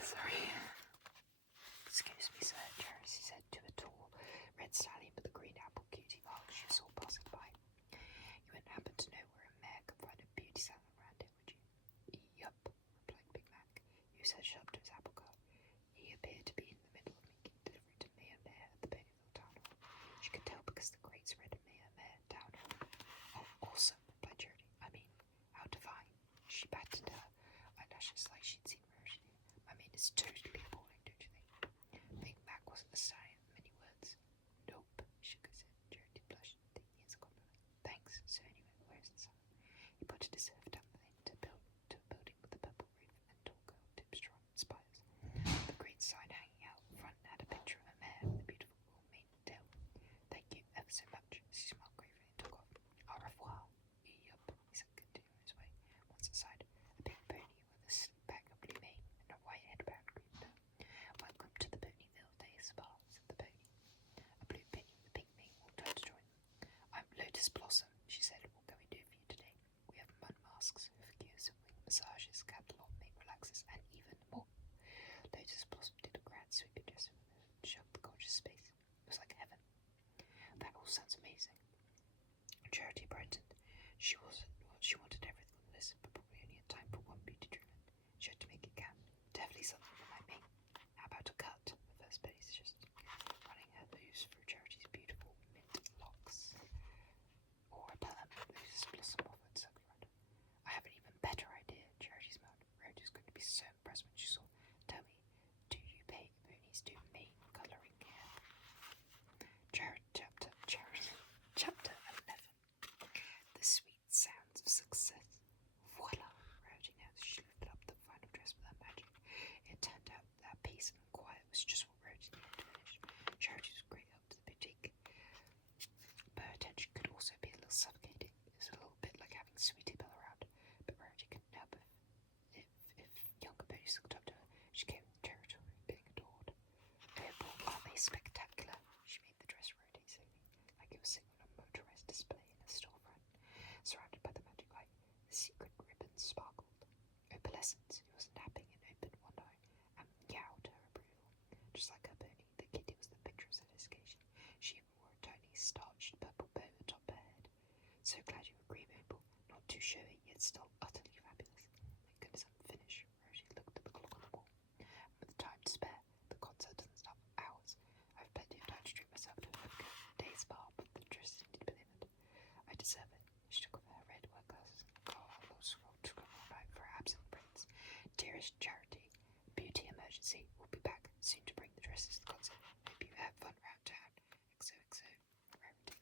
Sorry. Excuse me, sir, Charity said to a tall red stallion with a green apple cutie mark she saw passing by. You wouldn't happen to know where a mare could find a beauty salon around here, would you? Yup, replied Big Mac, who settled up to his apple cart. He appeared to be in the middle of making delivery to Mayor Mare at the Bonaville Town Hall. She could tell because the grates read Mayor Mare Town Hall. Oh, awesome, replied Charity. I mean, how divine. She patted her eyelashes like she'd seen Rarity. I mean, it's totally appalling, don't you think? Big Mac wasn't the shy of many words. Nope, shook his head. Charity blushed, thinking it's a compliment. Thanks. So anyway, where's the sun? He pointed his surf down the lane to a building with a purple roof and tall gold tipped spires. The green sign hanging out front had a picture of a mare with a beautiful mane and tail. Thank you ever so much. She smiled gravely and took off. Au revoir. Yup, he said, continuing his way. Once inside, a big pony with a slick back of blue mane and a white headband greeted her. Welcome to the Ponyville Day Spa, said the pony. A blue pony with a pink mane walked out to join them. I'm Lotus Blossom, she said. What can we do for you today? We have mud masks, figures, wing massages, catalog, make relaxes, and even more. Lotus Blossom did a grand sweeping gesture and shoved the gorgeous space. It was like heaven. That all sounds amazing. Charity brightened. She wanted everything on the list, but probably only had time for one beauty treatment. She had to make it count. Definitely something that might make. How about a cut? The first penny suggested, running her hooves through Charity's beautiful mint locks. Or a perm, Lotus Blossom offered, circling around her. I have an even better idea, Charity smiled. Rarity was going to be so impressed when she saw. Tell me, do you ponies do mane colouring hair? Chapter 11. The Sweet was just what Rarity needed to finish. Charity was a great help to the boutique, but her attention could also be a little suffocating. It was a little bit like having Sweetie Belle around, but Rarity couldn't help if younger ponies looked up to her. She came with the territory of being adored. Aren't they spectacular? She made the dress rotating, like it was sitting on a motorized display in a storefront. Surrounded by the magic light, the secret ribbons sparkled. Opalescence, who was napping and opened one eye, and meowed her approval. Just like her pony, the kitty was the picture of sophistication. She even wore a tiny, starched purple bow atop her head. So glad you agree, Mabel. Not too showy, yet still utterly fabulous. Thank goodness I'm finished. Rosie looked at the clock on the wall. And with time to spare, the concert doesn't start for hours. I've plenty of time to treat myself to a day's spa, but the dress is delivered. I deserve it. She took off her red work glasses and got a little scroll to go all night for her absent prince. Dearest Charity, beauty emergency. We'll be back soon to bring the dresses to the concert. Hope you have fun around town. XOXO, Rarity.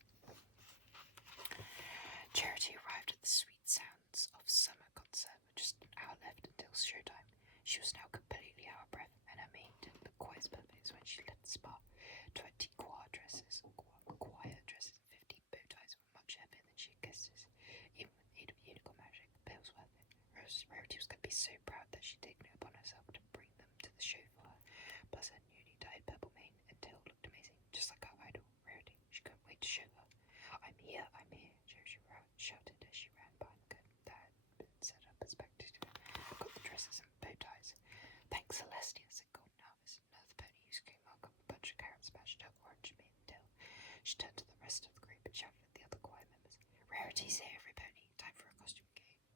Charity arrived at the sweet sounds of summer concert with just an hour left until showtime. She was now completely out of breath, and her mane didn't look quite as perfect as when she left the spa. 20 choir dresses, and 15 bow ties were much heavier than she had guessed. Even with the aid of unicorn magic, but it was worth it. Rarity was going to be so proud that she'd taken it upon herself to bring them to the show for her. Plus her newly dyed purple mane and tail looked amazing, just like her idol, Rarity. She couldn't wait to show her. I'm here, Charity shouted as she ran behind the curtain that had been set up as spectator. Got the dresses and bow ties. Thanks, Celestia, said Golden Harvest, another pony whose came up a bunch of carrots smashed up orange mane and tail. She turned to the rest of the group and shouted at the other choir members. Rarity's here, every pony. Time for a costume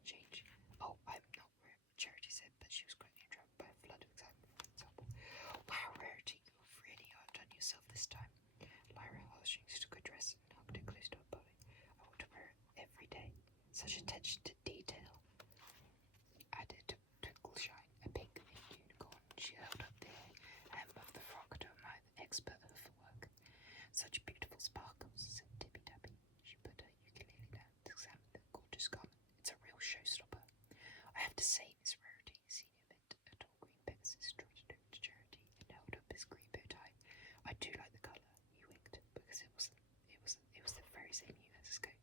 change. Oh, I'm not Charity said, but she was quickly interrupted by a flood of excitement from example. Wow, Rarity, you've really outdone yourself this time. Lyra Harshings took her dress and hugged it close to her body. I want to wear it every day. Such attention to detail. Added Twinkle-Shine, a pink unicorn. She held up the hem of the frock to admire the expert hoof-work. Such beautiful sparkles, said Tippy-Tappy. She put her ukulele down to examine the gorgeous garment. It's a real showstopper. I have to say, Miss Rarity, Senior Mint, a tall green Pegasus trotted over to Charity and held up his green bow tie. I do like the colour, he winked, because it was the very same hue as his coat.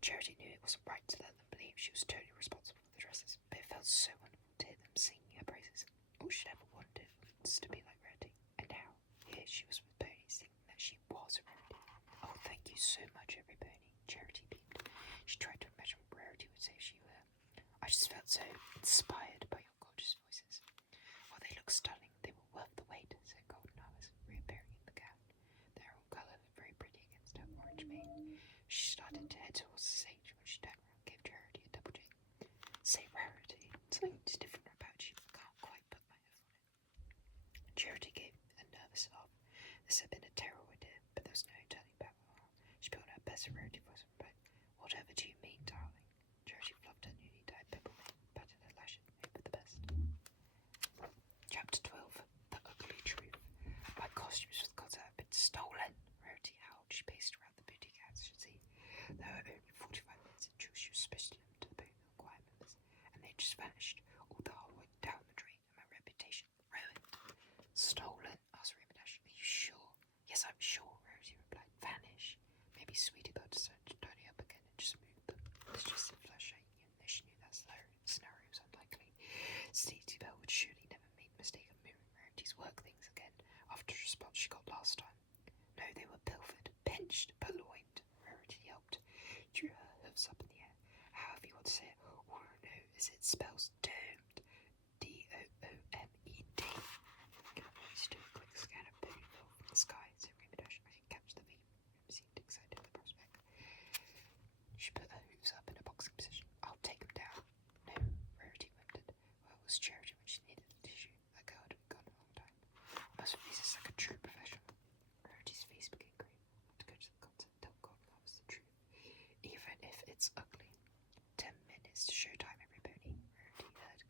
Charity knew it wasn't right to let them believe she was totally responsible for the dresses, but it felt so wonderful to hear them singing her praises. All she'd ever wanted was to be like Rarity, and now here she was with ponies thinking that she was a Rarity. Oh, thank you so much, every pony, Charity beamed. She tried to imagine what Rarity would say if she were. I just felt so inspired by your gorgeous voices. While they looked stunning, they were worth the wait, said Golden Harvest, reappearing in the gown. Their own colour looked very pretty against her orange mane. She started to head towards the stage when she turned around and gave Charity a double jig. Say, Rarity, something different about you. I can't quite put my hoof on it. Charity gave a nervous laugh. This had been a terrible idea, but there was no turning back. She put on her best Rarity voice and replied, Whatever do you mean, darling? Charity fluffed her newly dyed purple mane, patted her lashes, and hoped for the best. Chapter 12. The Ugly Truth. My costumes for the concert have been stolen, Rarity howled. She paced around the boutique as she could see. There were only 45 minutes until she was supposed to them to the Boonville choir members, and they just vanished, all the whole way down the drain, and my reputation ruined. Stolen? Asked Remudash. Are you sure? Yes, I'm sure, Rarity replied. Vanish. Maybe Sweetie Belle decided to tidy up again and just move them. It's just a flash shaking, even though she knew that scenario was unlikely. Sweetie Belle would surely never make the mistake of moving Rarity's work things again after the response she got last time. No, they were pilfered, pinched, purloined, Rarity yelped. Drew her hoofs up in the air. However you want to say it, all I know is it spells doomed. D-O-O-M-E-D. Let's do a quick scan of Boonville from the sky, said Remudash. I didn't catch the V. Rem seemed excited at the prospect. She put her hooves up in a boxing position. I'll take them down. No, Rarity whimpered. Well, it was Charity when she needed the tissue. That girl had been gone a long time. I must face this like a true professional. Rarity's face became grave. I have to go to the concert and tell Golden Harvest the truth, even if it's ugly. 10 minutes to showtime, every pony, Rarity heard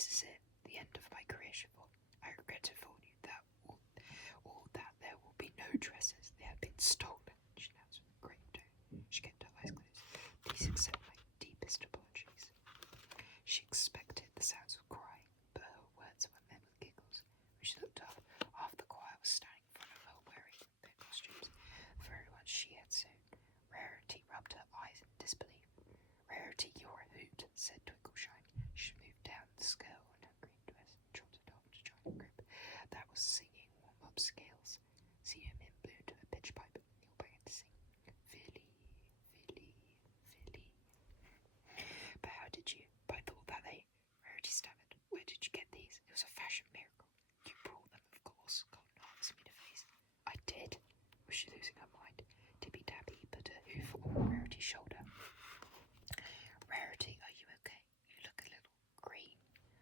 This is it, the end of my career, she thought. I regret to inform you that all that there will be no dresses. They have been stolen, she announced with a grave tone. She kept her eyes closed. Please accept my deepest apologies. She expected the sounds of crying, but her words were met with giggles. When she looked up, half the choir was standing in front of her wearing their costumes, the very ones she had sewn. Rarity rubbed her eyes in disbelief. Rarity, you're a hoot, said Twinkleshine. She moved down the scale on her green dress and trotted off to join a group that was singing warm-up scales. Senior Min blew into her pitch pipe and Neil began to sing, Philly, Philly, Philly. But how did you? But I thought that Rarity stammered. Where did you get these? It was a fashion miracle. You brought them, of course. Golden Harvest made a face. I did. Was she losing her mind? Tippy Tappy put a hoof on Rarity's shoulder. Rarity, are you okay? You look a little green.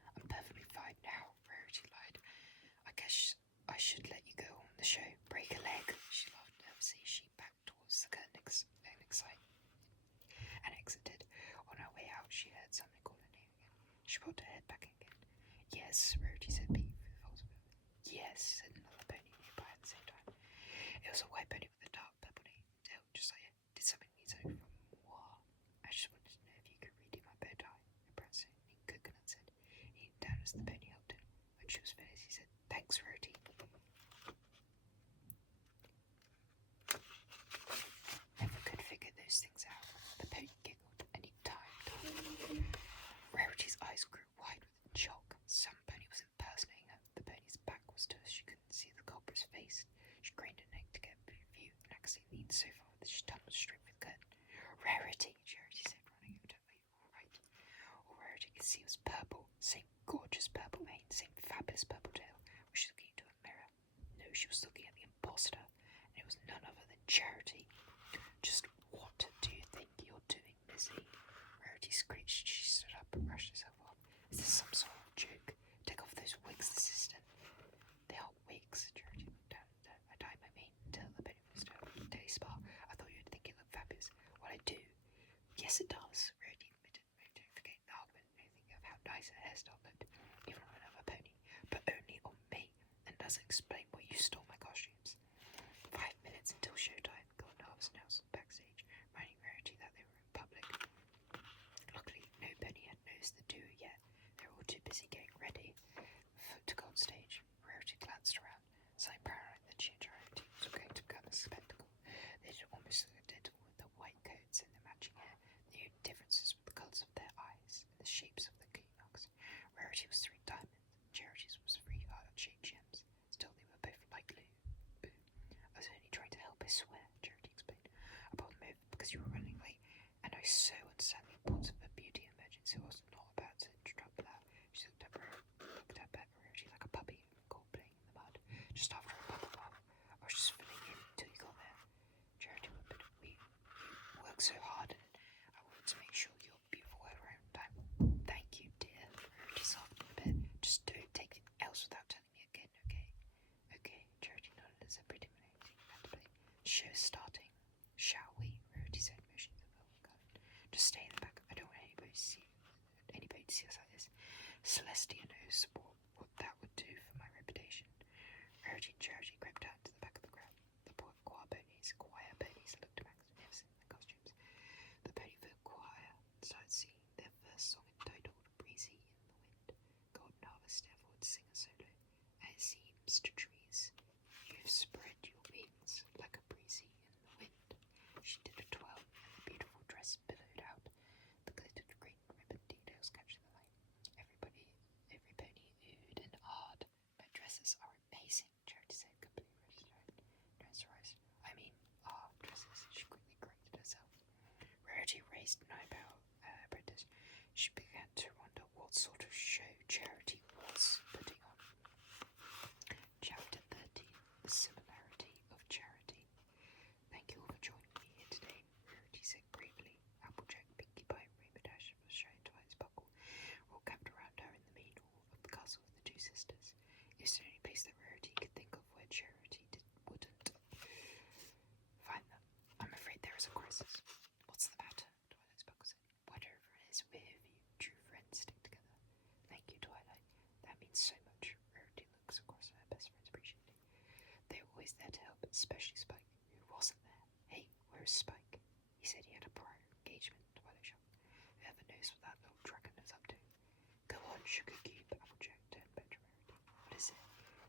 I'm perfectly fine now, Rarity lied. I guess I should let you go on the show. Break a leg. She laughed nervously. She backed towards the curtain and exited. On her way out, she heard something call her name again. She put her head back again. Yes, Rarity said being through the folds of her. Yes, said another pony nearby at the same time. It was a white pony with a dark purple tail, just like it. Did something need something from moi? I just wanted to know if you could read in my bow tie, the prince Coconut said. He leaned down as the pony helped him. When she was finished, he said, Thanks, Rarity. Never could figure those things out. The pony giggled and he timed. Rarity's eyes grew wide with shock. Some pony was impersonating her. The pony's back was to her. She couldn't see the culprit's face. She craned her neck to get a view and accidentally leaned so far that she tumbled straight for the curtain. Rarity, Charity said, running over to her. Are you all right? All Rarity could see was purple. Same gorgeous purple mane, same fabulous purple tail. Was she looking into a mirror? No, she was looking at the imposter, and it was none other than Charity. Just what do you think you're doing, Missy? Rarity screeched. She stood up and brushed herself off. Is this some sort of joke? Take off those wigs, assistant. They are wigs, Charity looked down at her. I dyed my mane until the penny was down. Daily Spa, I thought you'd think it looked fabulous. Well, I do. Yes, it does, Rarity admitted. Don't forget the argument anything of how nice her hairstyle looked, even on another pony, but only on me, and doesn't explain why you stole my costumes. 5 minutes until showtime. Golden Harvest announced backstage, reminding Rarity that they were in public. Luckily, no pony had noticed the duo yet. They were all too busy getting ready. Foot to go on stage. Rarity glanced around, something paranoid that she and Rarity was going to become a spectacle. They did almost look identical with their white coats and their matching hair. The only differences were the colours of their eyes and the shapes of their key marks. Rarity was 3 diamonds, Charity's was 3 heart-shaped gems. Still, they were both like glue. Boo. I was only trying to help, I swear, Charity explained. I bought them over because you were running late, and I so understand the importance of a beauty emergency. I was not about to interrupt that. She looked up at Rarity like a puppy caught playing in the mud. Just after a bubble bath, I was just filling in until you got there. Charity whimpered. We worked so hard, and I wanted to make sure you're beautiful at our own time. Thank you, dear. Rarity sobbed a bit. Just don't take anything else without telling me again, okay? Okay, Charity nodded as a pretty manipulating. Show's starting. Shall we? Rarity said, motioning to the velvet curtain. Just stay in the back. I don't want anybody to see us like this. Celestia knows what that would do for my reputation. Rarity and Charity crept out to the back of the crowd. The choir ponies looked magnificent in their costumes. The Ponyville Choir started singing their first song entitled Breezy in the Wind. Golden Harvest therefore would sing a solo. And it seems to trees, you've spread your wings like a breezy in the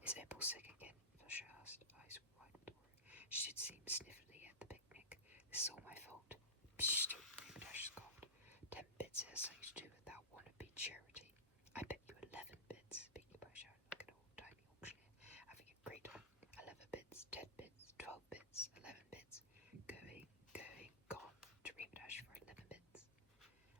Is Opal sick again? Flusher asked, eyes wide with worry. She did seem sniffly at the picnic. This is all my fault. Psst, Dash scoffed. 10 bits has something to do with that wannabe Charity. I bet you 11 bits, Pinkie Pie shouted like an old-timey auctioneer, having a great time. 11 bits, 10 bits, 12 bits, 11 bits. Going, gone. Dream Dash for 11 bits.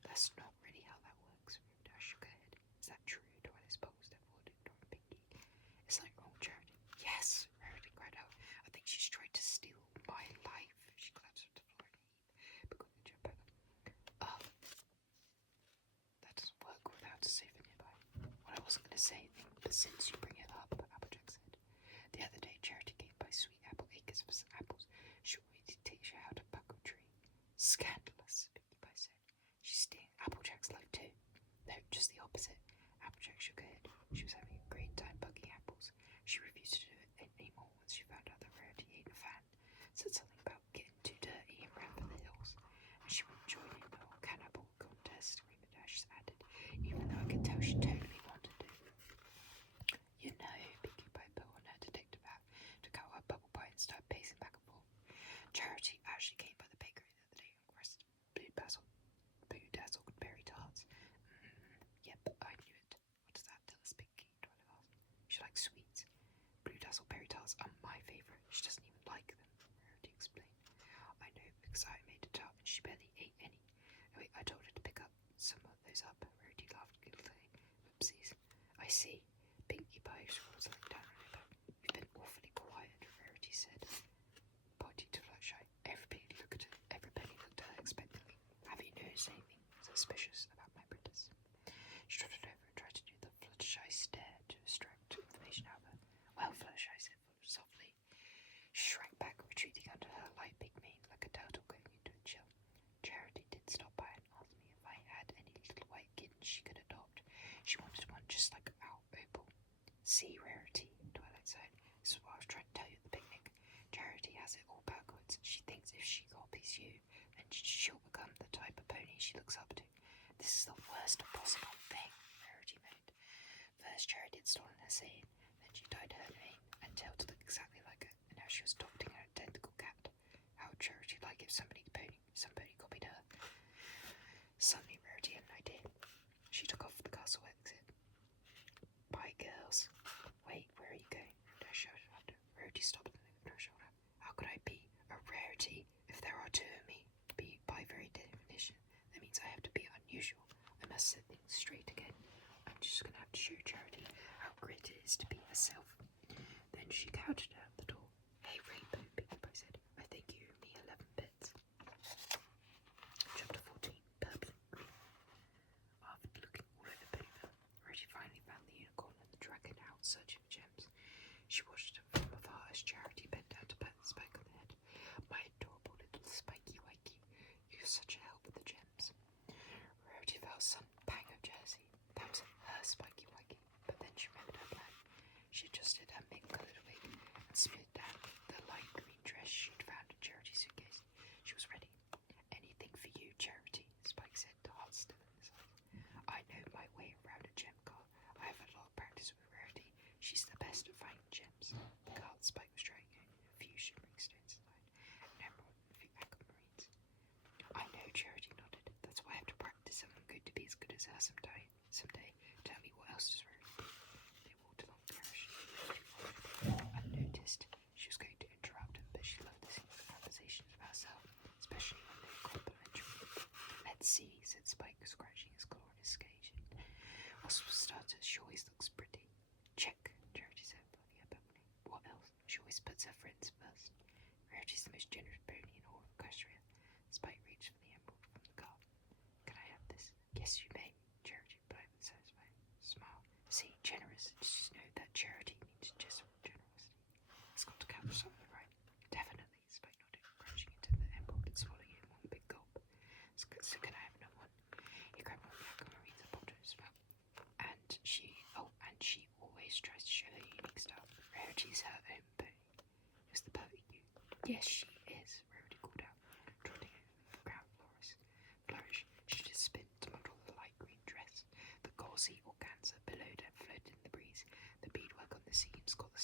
That's not really how that works, Dream Dash shook her head. Is that true? Twilight Sparkle stepped forward, ignoring Pinkie. Is something wrong, Charity? Yes, Rarity cried out. I think she's tried to steal my life. She collapsed to the floor in a heap, but couldn't jump back up. That doesn't work without a safe nearby. Well, I wasn't going to say anything, but since you bring it up, Applejack said. The other day, Charity came by Sweet Apple Acres for some apples. She wanted to teach her how to buckle a tree. Scandalous, Pinkie Pie said. She's stealing Applejack's life too. No, just the opposite. Applejack shook her head. She was having a great time bugging apples. She refused to do it anymore once she found out that Rarity ain't a fan. Said something about getting too dirty and ran for the hills. And she wouldn't join in the cannibal contest, Rainbow Dash added, even though I could tell she totally wanted to. You know, Pinkie Pie put on her detective hat, took out her bubble pie and started pacing back and forth. Charity actually came by the bakery the other day and requested blue dazzled berry tarts. Yep, I knew it. What does that tell us, Pinkie? Twilight asked. She likes sweets. Blue dazzled berry tarts are my favourite. She doesn't even like them, Rarity explained. I know, because I made a tart and she barely ate any. Oh, wait, I told her to pick up some of those up. Rarity laughed guiltily. Whoopsies. I see. Pinkie Pie scrolled something down on her back. You've been awfully quiet, Rarity said, pointing to Fluttershy. Everybody looked at her expectantly. Have you noticed anything suspicious about my apprentice? She trotted over and tried to do the Fluttershy stare to extract information out of her. Well, Fluttershy said softly. She shrank back, retreating under her light pink mane like a turtle going into a chill. Charity did stop by and asked me if I had any little white kittens she could adopt. She wanted one just like our Opal. See, Rarity, Twilight said. This is what I was trying to tell you at the picnic. Charity has it all backwards. She thinks if she copies you, then she'll become the type of pony she looks up to. This is the worst possible thing, Rarity moaned. First, Charity had stolen her saying, then she dyed her name and tail to look exactly like her, and now she was adopting her identical cat. How would Charity like if somebody copied her? Suddenly, Rarity had an idea. She took off the castle exit. Bye, girls. Wait, where are you going? Dash shouted after. Rarity stopped and looked over her shoulder. How could I be a rarity if there are two of me? By very definition, that means I have to be unusual. I must set things straight again. I'm just going to have to show Charity how great it is to be herself. Then she counted out the door. Hey, Rainbow, Pinkie Pie said. I think you owe me 11 bits. Chapter 14, Purple and Green. After looking all over Ponyville, Rarity finally found the unicorn and the dragon out searching for gems. She watched from afar as Charity bent down to pat Spike on the head. My adorable little Spiky Wikey, you're such a help with the gems. Rarity felt a sudden pang of jealousy. That was her Spiky Wikey, but then she remembered her plan. She adjusted her mint-coloured wig and smoothed down the light green dress she'd found in Charity's suitcase. She was ready. Anything for you, Charity, Spike said, the heart still in his eyes. I know my way around a gem car. I have had a lot of practice with Rarity. She's the best at finding gems. The car that Spike was driving in a few shimmering stones inside, an emerald and a few aquamarines. I know, Charity nodded. That's why I have to practice if I'm going to be as good as her someday. Tell me, what else does Rarity do? They walked along the carriage. Unnoticed. She was going to interrupt him, but she loved listening to conversations about herself, especially when they were complimentary. Let's see, said Spike, scratching his claw in his cage. Well, for starters, she always looks pretty. Check, Charity said, fluffing her pony. What else? She always puts her friends first. Rarity's the most generous pony in all of Equestria. Spike reached for the emerald from the car. Can I have this? Yes, you may, Charity replied with a satisfied smile. See, generous. Did you know that charity means just generosity? It's got to count for something, right? Definitely, Spike nodded, crunching into the emerald and swallowing it in one big gulp. So can I have another one? He grabbed one of the aquamarines and popped it in his mouth. And she always tries to show her unique style. Rarity's her own pony. Is the perfect you? Yes, she is, Rarity called out, trotting over the ground flourish. She did spin to model the light green dress. The gauzy organza billowed and floated in the breeze. The beadwork on the seams caught the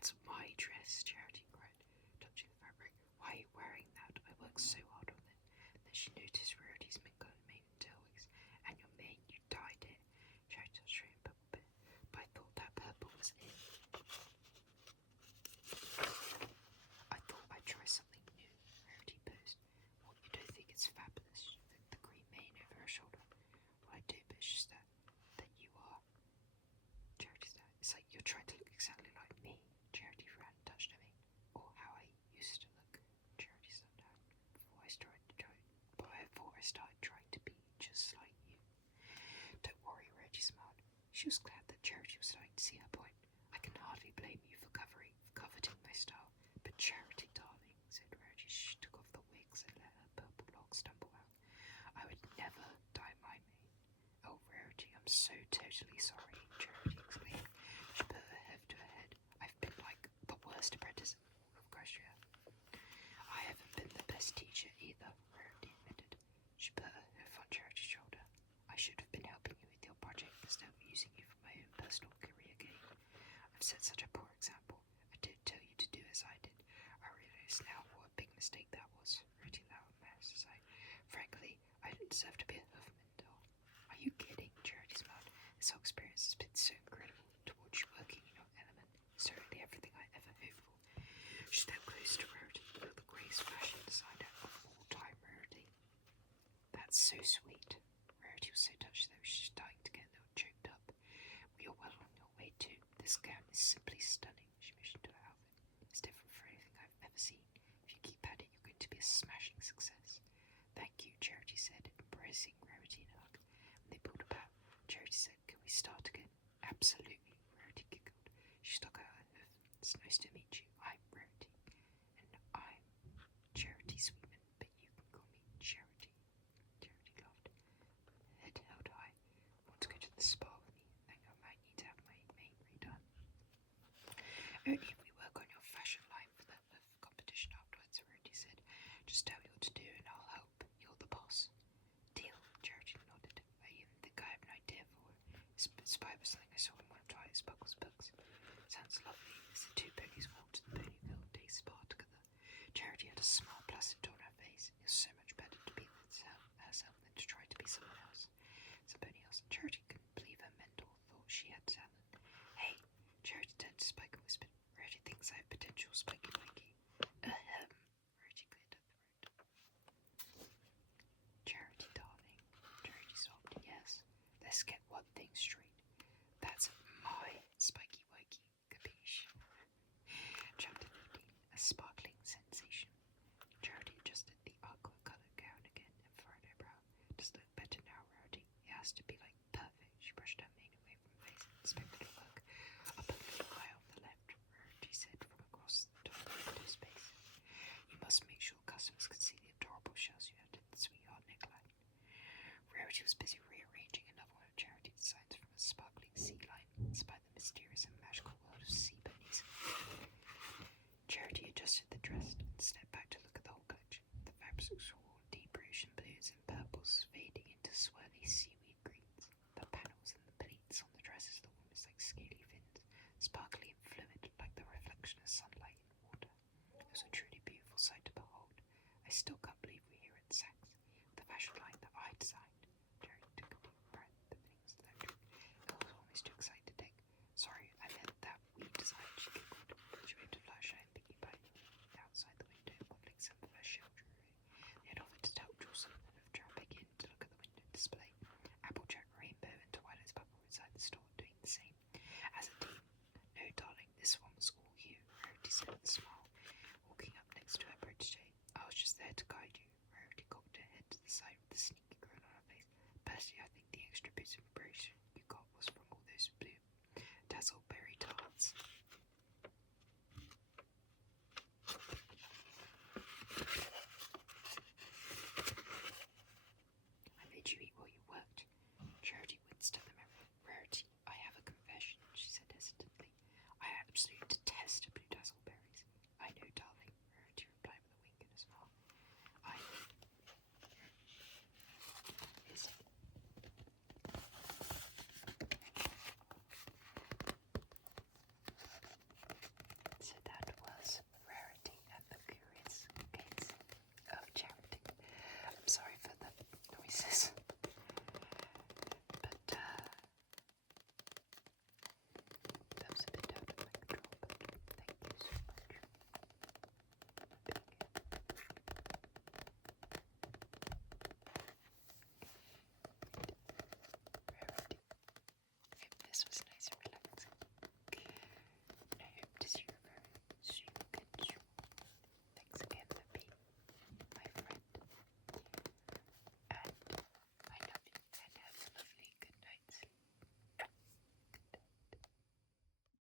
That's my dress, Charity cried, touching the fabric. Why are you wearing that? I worked so hard on it. Then she noticed Rarity's mane and tailwigs. And your mane, you dyed it. Charity touched her own purple bit. But I thought that purple was it. I thought I'd try something new, Rarity posed. What, you don't think it's fabulous? She flicked the green mane over her shoulder. Well, I do, but it's just that you are. Charity said, it's like you're trying to look exactly like me. Charity frowned and touched her mane. Or how I used to look. Charity sat down. Before I started trying to be just like you. Don't worry, Reggie smiled. She was glad that Charity was starting to see her point. I can hardly blame you for coveting my style. But Charity, darling, said Reggie. She took off the wigs and let her purple locks tumble out. I would never dye my mane. Oh, Rarity, I'm so totally sorry, Charity exclaimed. She put her head to her head. I've been like the worst apprentice in all of Gresham. I haven't been the best teacher either, Rarity admitted. She put her hoof on Charity's shoulder. I should have been helping you with your project instead of using you for my own personal career gain. I've set such a poor example. I did tell you to do as I did. I realise now what a big mistake that was. Rarity laughed aside. Frankly, I didn't deserve to be a Huffman doll. Are you kidding? Charity smiled. This whole experience has been so incredible. To watch you working in your element. Certainly everything I ever hoped for. She stepped close to Rarity, the greatest fashion designer of all time, Rarity. That's so sweet. Rarity was so touched though she was dying to get a little choked up. You're well on your way too. This gown is simply stunning, she motioned to her outfit. It's different from anything I've ever seen. If you keep at it, you're going to be a smashing success. Thank you, Charity said, embracing Rarity in a hug. When they pulled about, Charity said, can we start again? Absolutely, Rarity giggled. She stuck out her hoof. It's nice to meet you. I'm Rarity. And I'm Charity Sweetman, but you can call me Charity. Charity laughed. Head held high. Want to go to the spa with me? Then I might need to have my mane redone. Only if we work on your fashion line for the competition afterwards, Rarity said. Just tell me what to do and I'll help. You're the boss. Deal, Charity nodded. I even think I have an idea for it. It's inspired by something I saw in one of Twilight's Buckle's books. Sounds lovely. As the two ponies walked to the Ponyville Day Spa together. Charity had a smile plastered on her face. It was so much better to be herself than to try to be someone else. Somebody else. Charity couldn't believe her mentor thought she had talent. Hey, Charity turned to Spike and whispered, Rarity thinks I have potential, Spiky Mikey. Rarity cleared up the road. Charity, darling. Charity sobbed. Yes. Let's get one thing straight. That's my Spiky Wikey, capiche? Chapter 15. A sparkling sensation. Charity adjusted the aqua-coloured gown again and furrowed her brow. Does it look better now, Rarity? It has to be, like, perfect. She brushed her mane away from her face and inspected her work. Up a little eye on the left, Rarity said from across the top of the window space. You must make sure customers can see the adorable shells you added to the sweetheart neckline. Rarity was busy rearranging another one of Charity's designs from a sparkling sea line, inspired the mysterious and magical world of sea bunnies. Charity adjusted the dress and stepped back to look at the whole collection. The fabrics were all deep ocean blues and purples fading into swirly seaweed greens. The panels and the pleats on the dresses looked almost like scaly fins, sparkly and fluid like the reflection of sunlight in water. It was a truly beautiful sight to behold. I still can't believe we're here at Saks, with the fashion line that I designed. Charity took a deep breath. The feeling was electric. It was almost too exciting to take. Sorry, I meant that we designed, she giggled. She waved a flashlight and Biggie Bite outside the window, modelling some of her shell jewelry. They had offered to help draw some of traffic in to look at the window display. Applejack, Rainbow and Twilight's Bubble were inside the store doing the same. As a team, no, darling, this one was all you, Rarity said with a smile, walking up next to her protege. I was just there to guide you. Rarity cocked her head to the side with a sneaky grin on her face. Personally, I think the extra bit of inspiration